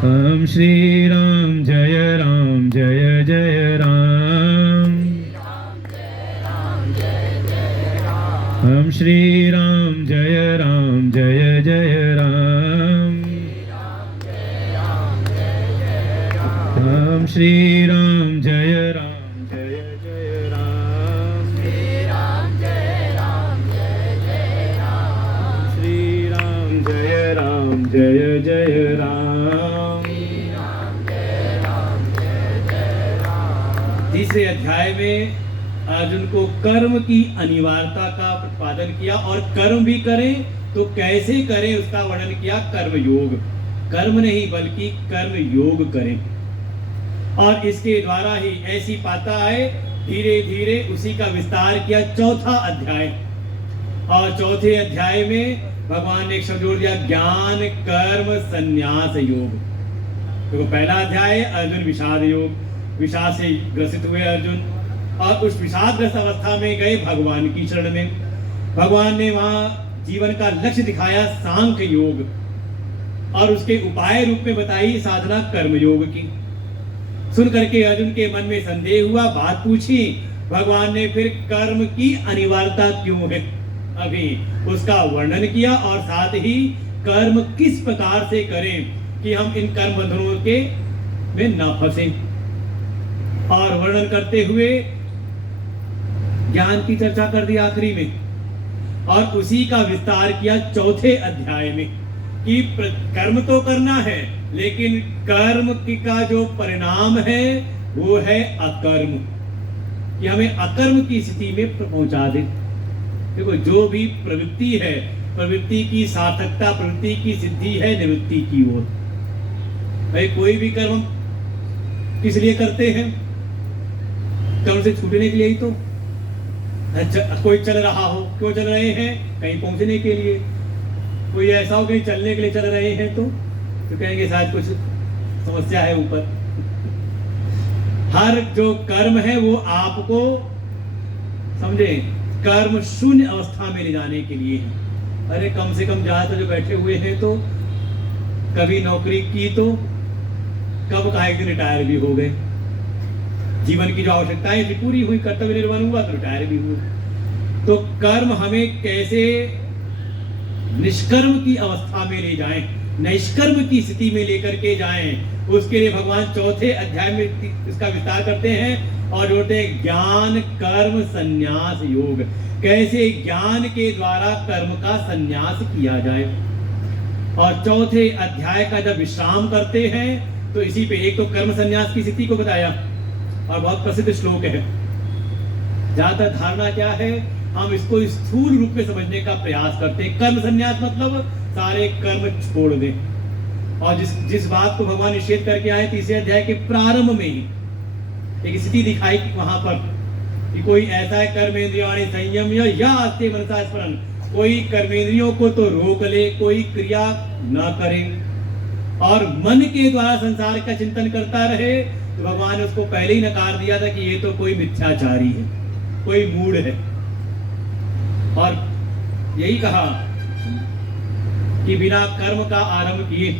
हम श्री राम जय राम जय जय राम, हम श्री राम जय राम जय जय राम, हम श्री राम जय राम जय जय राम, श्री राम जय राम जय जय राम। तीसरे अध्याय में अर्जुन को कर्म की अनिवार्यता का प्रतिपादन किया, और कर्म भी करें तो कैसे करें उसका वर्णन किया। कर्म योग, कर्म नहीं बल्कि कर्म योग करें, और इसके द्वारा ही ऐसी पाता है। धीरे धीरे उसी का विस्तार किया चौथा अध्याय, और चौथे अध्याय में भगवान ने एक शब्द जोड़ दिया, ज्ञान कर्म संन्यास योग। तो पहला अध्याय अर्जुन विषाद योग, विषाद से ग्रसित हुए अर्जुन, और उस विषादग्रस्त अवस्था में गए भगवान की शरण में। भगवान ने वहां जीवन का लक्ष्य दिखाया सांख्य योग, और उसके उपाय रूप में बताई साधना कर्म योग की। सुन करके अर्जुन के मन में संदेह हुआ, बात पूछी। भगवान ने फिर कर्म की अनिवार्यता क्यों है अभी उसका वर्णन किया, और साथ ही कर्म किस प्रकार से करें कि हम इन कर्म बंधनों के में ना फंसे, और वर्णन करते हुए ज्ञान की चर्चा कर दी आखिरी में, और उसी का विस्तार किया चौथे अध्याय में कि कर्म तो करना है, लेकिन कर्म का जो परिणाम है वो है अकर्म, कि हमें अकर्म की स्थिति में पहुंचा दे। देखो, जो भी प्रवृत्ति है, प्रवृत्ति की सार्थकता, प्रवृत्ति की सिद्धि है निवृत्ति की ओर। भाई कोई भी कर्म किस लिए करते हैं? कर्म से छूटने के लिए ही तो। कोई चल रहा हो, क्यों चल रहे हैं? कहीं पहुंचने के लिए। कोई ऐसा हो कहीं चलने के लिए चल रहे हैं तो कहेंगे शायद कुछ समस्या है ऊपर। हर जो कर्म है वो आपको समझे कर्म शून्य अवस्था में ले जाने के लिए है। अरे कम से कम ज्यादातर जो बैठे हुए हैं तो कभी नौकरी की तो कब कहा एक दिन रिटायर भी हो गए। जीवन की जो आवश्यकताएं थी पूरी हुई, कर्तव्य निर्वहन हुआ तो रिटायर भी हुए। तो कर्म हमें कैसे निष्कर्म की अवस्था में ले जाएं, निष्कर्म की स्थिति में लेकर के जाएं, उसके लिए भगवान चौथे अध्याय में इसका विस्तार करते हैं और जोड़ते हैं ज्ञान कर्म संन्यास योग। कैसे ज्ञान के द्वारा कर्म का संन्यास किया जाए। और चौथे अध्याय का जब विश्राम करते हैं तो इसी पे एक तो कर्म संन्यास की स्थिति को बताया, और बहुत प्रसिद्ध श्लोक है। ज्यादातर धारणा क्या है, हम इसको स्थूल रूप में समझने का प्रयास करते हैं। कर्म संन्यास मतलब सारे कर्म छोड़ दें, और जिस बात को भगवान निषेध करके आए तीसरे अध्याय के प्रारंभ में ही एक स्थिति दिखाई वहां पर कि कोई ऐसा है कर्मेंद्रियाणि संयम या आस्ते मनसा स्मरण, कोई कर्मेंद्रियों को तो रोक ले, कोई क्रिया न करे और मन के द्वारा संसार का चिंतन करता रहे, तो भगवान ने उसको पहले ही नकार दिया था कि ये तो कोई मिथ्याचारी है, कोई मूढ़ है। और यही कहा कि बिना कर्म का आरंभ किए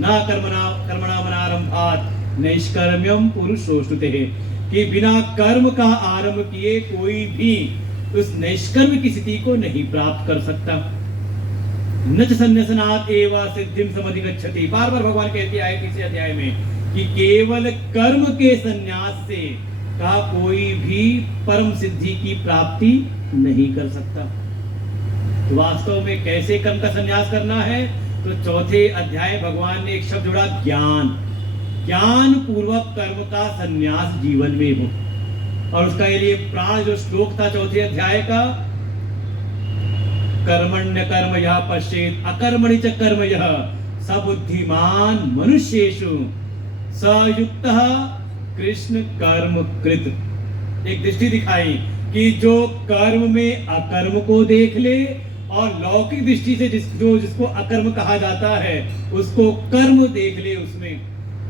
ना कर्मणा मनारंभात नैष्कर्म्यम पुरुषोष्टुते, कि बिना कर्म का आरंभ किए कोई भी उस नैष्कर्म की स्थिति को नहीं प्राप्त कर सकता। न च संन्यासनात् एव सिद्धिं समधिगच्छति, बार बार भगवान कहते आए तीसरे अध्याय में कि केवल कर्म के संन्यास से का कोई भी परम सिद्धि की प्राप्ति नहीं कर सकता। तो वास्तव में कैसे कर्म का संन्यास करना है, तो चौथे अध्याय भगवान ने एक शब्द जोड़ा ज्ञान, ज्ञान पूर्वक कर्म का संन्यास जीवन में हो। और उसका ये लिए प्राण जो श्लोक था चौथे अध्याय का, कर्मण्य कर्म यह पश्चेत अकर्मणि च कर्म यह सबुद्धिमान मनुष्येषु सयुक्तः कृष्ण कर्म कृत। एक दृष्टि दिखाई कि जो कर्म में अकर्म को देख ले और लौकिक दृष्टि से जिसको अकर्म कहा जाता है उसको कर्म देख ले, उसमें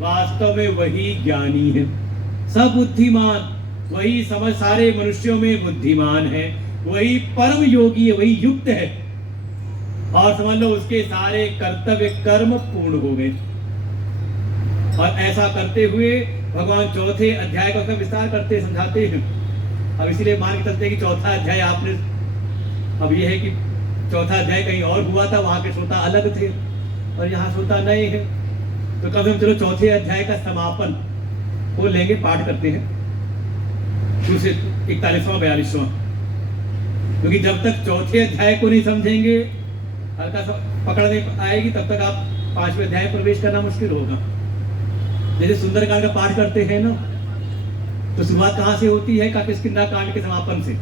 वास्तव में वही ज्ञानी है। सब बुद्धिमान, वही समझ सारे मनुष्यों में बुद्धिमान है, वही परम योगी है, वही युक्त है। और समझ लो उसके सारे कर्तव्य कर्म पूर्ण हो गए। और ऐसा करते हुए भगवान चौथे अध्याय का विस्तार करते समझाते हैं। अब इसीलिए मान के चलते कि चौथा अध्याय आपने, अब यह है कि चौथा अध्याय कहीं और हुआ था, वहां के श्रोता अलग थे और यहाँ श्रोता नए हैं, तो कभी हम चलो चौथे अध्याय का समापन वो लेंगे, पाठ करते हैं 41वां 42वां, क्योंकि जब तक चौथे अध्याय को नहीं समझेंगे, हल्का सा पकड़ नहीं आएगी, तब तक आप 5वें अध्याय प्रवेश करना मुश्किल होगा। जैसे सुंदरकांड का पाठ करते हैं ना, तो शुरुआत कहां से होती है? किष्किंधा कांड के समापन से।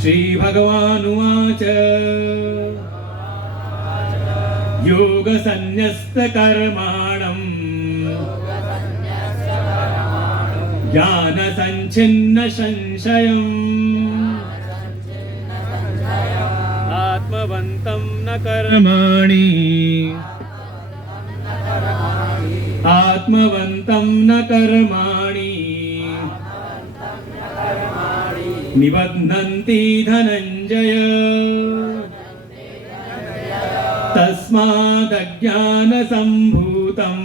श्री भगवान उवाच योग संन्यस्त कर्माणं ज्ञान संचिन्न संशयम् आत्मवन्तं न कर्माणि आत्मवन्तं न कर्माणि निबध्नन्ति धनञ्जय तस्मादज्ञानसम्भूतम्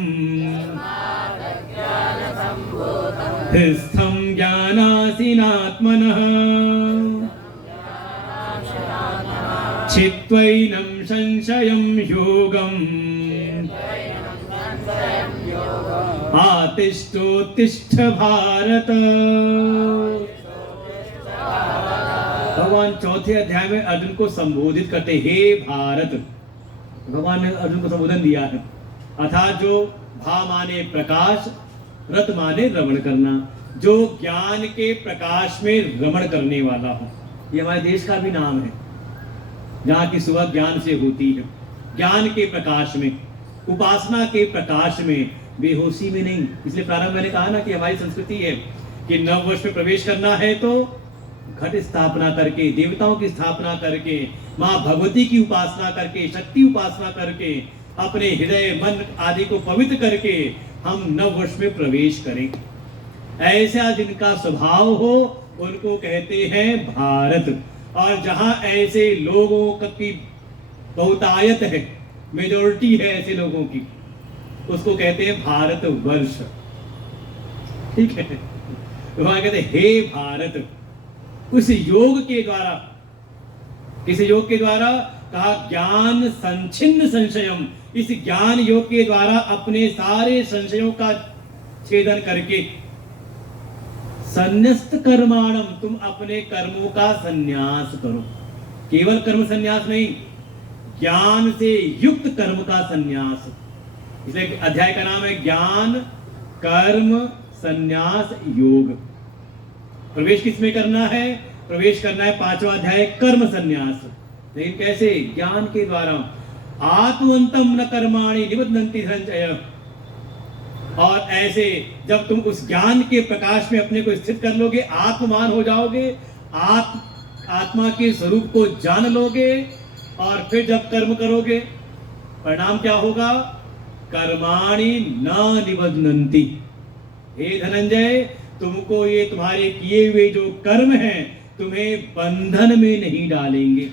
हृस्थं ज्ञानासीनात्मनः चित्वैनं संशयं योगम् आतिष्ठोत्तिष्ठ भारत। भगवान चौथे अध्याय में अर्जुन को संबोधित करते, हे भारत। भगवान ने अर्जुन को संबोधन दिया है, अर्थात जो भा माने प्रकाश, रत माने रमण करना, जो ज्ञान के प्रकाश में रमण करने वाला हो। ये हमारे देश का भी नाम है, जहाँ की सुबह ज्ञान से होती है, ज्ञान के प्रकाश में, उपासना के प्रकाश में, बेहोशी में नहीं। इसलिए प्रारंभ मैंने कहा ना कि हमारी संस्कृति है कि नव वर्ष में प्रवेश करना है तो घट स्थापना करके, देवताओं की स्थापना करके, माँ भगवती की उपासना करके, शक्ति उपासना करके, अपने हृदय मन आदि को पवित्र करके हम नव वर्ष में प्रवेश करें। ऐसा जिनका स्वभाव हो उनको कहते हैं भारत। और जहां ऐसे लोगों की बहुतायत है, मेजॉरिटी है ऐसे लोगों की, उसको कहते हैं भारत वर्ष। ठीक है, वहां कहते हैं हे भारत। उस योग के द्वारा, किस योग के द्वारा कहा, ज्ञान संचिन्न संशयम, इस ज्ञान योग के द्वारा अपने सारे संशयों का छेदन करके, संन्यस्त कर्माणम, तुम अपने कर्मों का संन्यास करो। केवल कर्म संन्यास नहीं, ज्ञान से युक्त कर्म का संन्यास। इसलिए अध्याय का नाम है ज्ञान कर्म संन्यास योग। प्रवेश किसमें करना है? प्रवेश करना है पांचवा अध्याय कर्म संन्यास। लेकिन कैसे? ज्ञान के द्वारा। आत्मवंतम न कर्माणि निबध्नन्ति धनंजय। और ऐसे जब तुम उस ज्ञान के प्रकाश में अपने को स्थित कर लोगे, आत्मान हो जाओगे, आत्मा के स्वरूप को जान लोगे, और फिर जब कर्म करोगे परिणाम क्या होगा? कर्माणि न निबध्नन्ति। हे धनंजय, तुमको ये तुम्हारे किए हुए जो कर्म हैं तुम्हें बंधन में नहीं डालेंगे।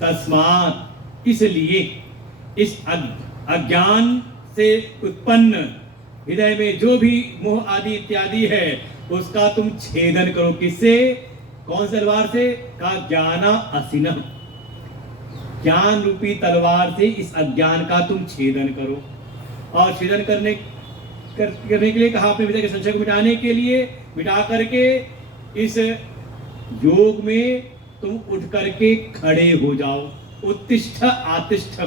तस्मात्, इसलिए इस अज्ञान से उत्पन्न हृदय में जो भी मोह आदि इत्यादि है उसका तुम छेदन करो। किससे? कौन से तलवार से? का ज्ञाना असिनम, ज्ञान रूपी तलवार से इस अज्ञान का तुम छेदन करो। और छेदन करने के लिए कहा, अपने भीतर के संशय को मिटाने के लिए, मिटा करके इस योग में तुम उठ करके खड़े हो जाओ। उत्तिष्ठ आतिष्ठ,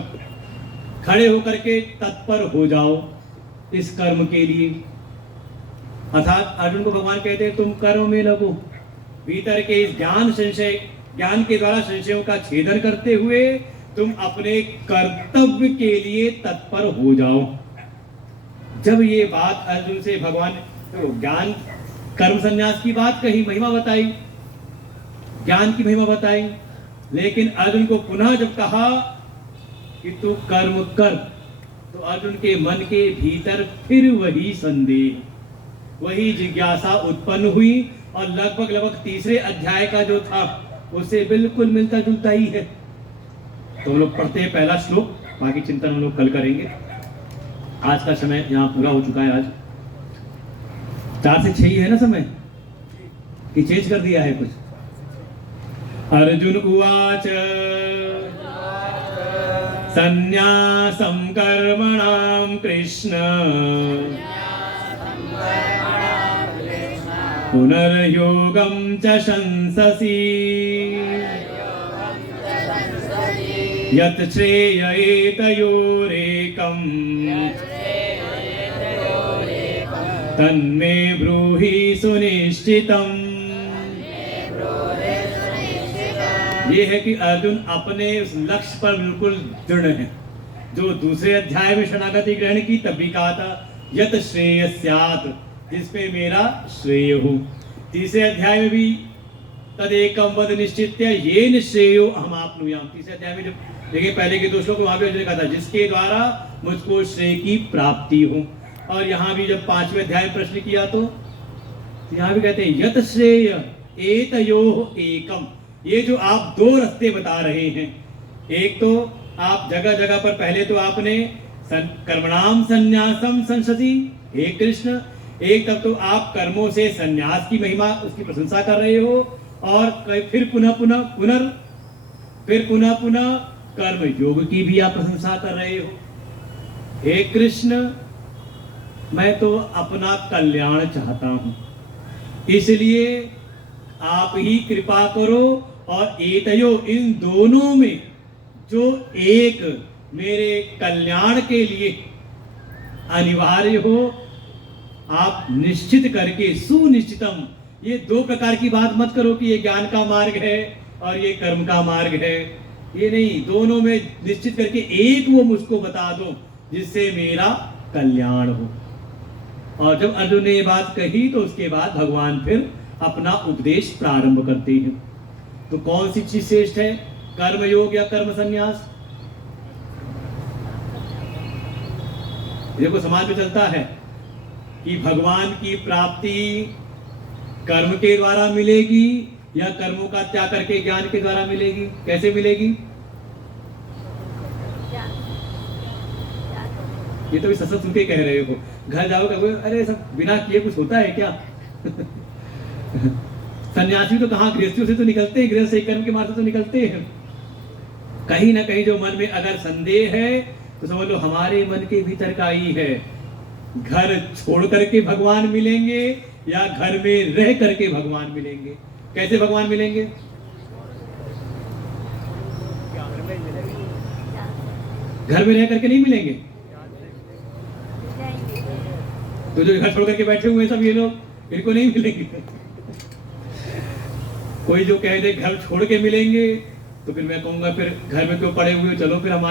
खड़े होकर के तत्पर हो जाओ इस कर्म के लिए। अर्थात अर्जुन को भगवान कहते हैं तुम कर्म में लगो, भीतर के इस ज्ञान के द्वारा संशयों का छेदन करते हुए तुम अपने कर्तव्य के लिए तत्पर हो जाओ। जब ये बात अर्जुन से भगवान तो ज्ञान कर्म संन्यास की बात कही, महिमा बताई, ज्ञान की महिमा बताई, लेकिन अर्जुन को पुनः जब कहा कि तू कर्म कर, तो अर्जुन के मन के भीतर फिर वही संदेह, वही जिज्ञासा उत्पन्न हुई। और लगभग तीसरे अध्याय का जो था उससे बिल्कुल मिलता जुलता ही है। तो हम लोग पढ़ते हैं पहला श्लोक, बाकी चिंतन हम लोग कल करेंगे। आज का समय यहाँ पूरा हो चुका है। आज 4 से 6 ही है ना समय, कि चेंज कर दिया है कुछ? अर्जुन उवाच संन्यासं कर्मणां कृष्ण पुनर्योगं च शंससि यत् श्रेय एतयोरेकम् तन्मे ब्रूहि सुनिश्चितम्। ये है कि अर्जुन अपने उस लक्ष्य पर बिल्कुल दृढ़ है, जो दूसरे अध्याय में शरणागति ग्रहण की तब भी कहा था यत् श्रेय स्यात्, जिसमें मेरा श्रेय हो। तीसरे अध्याय में भी तदेकं वद निश्चित्य येन श्रेयो अहमाप्नुयाम। तीसरे अध्याय में जब देखिए पहले के 2 श्लोक वहां भी अर्जुन ने कहा था जिसके द्वारा मुझको श्रेय की प्राप्ति हो। और यहाँ भी जब 5वें अध्याय में प्रश्न किया तो यहाँ भी कहते हैं यत् श्रेय एतयोः एकम। ये जो आप दो रास्ते बता रहे हैं, एक तो आप जगह जगह पर पहले तो आपने कर्मणाम संन्यासम संसति, हे कृष्ण, एक तब तो आप कर्मों से संन्यास की महिमा उसकी प्रशंसा कर रहे हो, और फिर पुनः पुनः कर्म योग की भी आप प्रशंसा कर रहे हो। हे कृष्ण, मैं तो अपना कल्याण चाहता हूं, इसलिए आप ही कृपा करो, और एतयो, इन दोनों में जो एक मेरे कल्याण के लिए अनिवार्य हो, आप निश्चित करके, सुनिश्चितम, ये दो प्रकार की बात मत करो कि ये ज्ञान का मार्ग है और ये कर्म का मार्ग है, ये नहीं, दोनों में निश्चित करके एक वो मुझको बता दो जिससे मेरा कल्याण हो। और जब अर्जुन ने ये बात कही तो उसके बाद भगवान फिर अपना उपदेश प्रारंभ करते हैं। तो कौन सी चीज श्रेष्ठ है, कर्म योग या कर्म संन्यास? देखो समाज में चलता है कि भगवान की प्राप्ति कर्म के द्वारा मिलेगी या कर्मों का त्याग करके ज्ञान के द्वारा मिलेगी। कैसे मिलेगी? ये तो भी सच सुन के कह रहे हो, घर जाओ कहोगे अरे सब बिना किए कुछ होता है क्या? सन्यासी तो कहाँ, गृहस्थियों से तो निकलते हैं, गृहस्थ से कर्म के मार्ग से तो निकलते हैं। कहीं ना कहीं जो मन में अगर संदेह है तो समझ लो हमारे मन के भीतर का ही है। घर छोड़ करके भगवान मिलेंगे या घर में रह करके भगवान मिलेंगे? कैसे भगवान मिलेंगे? घर में रह करके नहीं मिलेंगे। तो जो घर छोड़ करके बैठे हुए सब ये लोग, इनको नहीं मिलेंगे। कोई जो कह दे घर छोड़ के मिलेंगे तो फिर मैं कहूंगा फिर घर में क्यों पड़े हुए, चलो फिर हमारे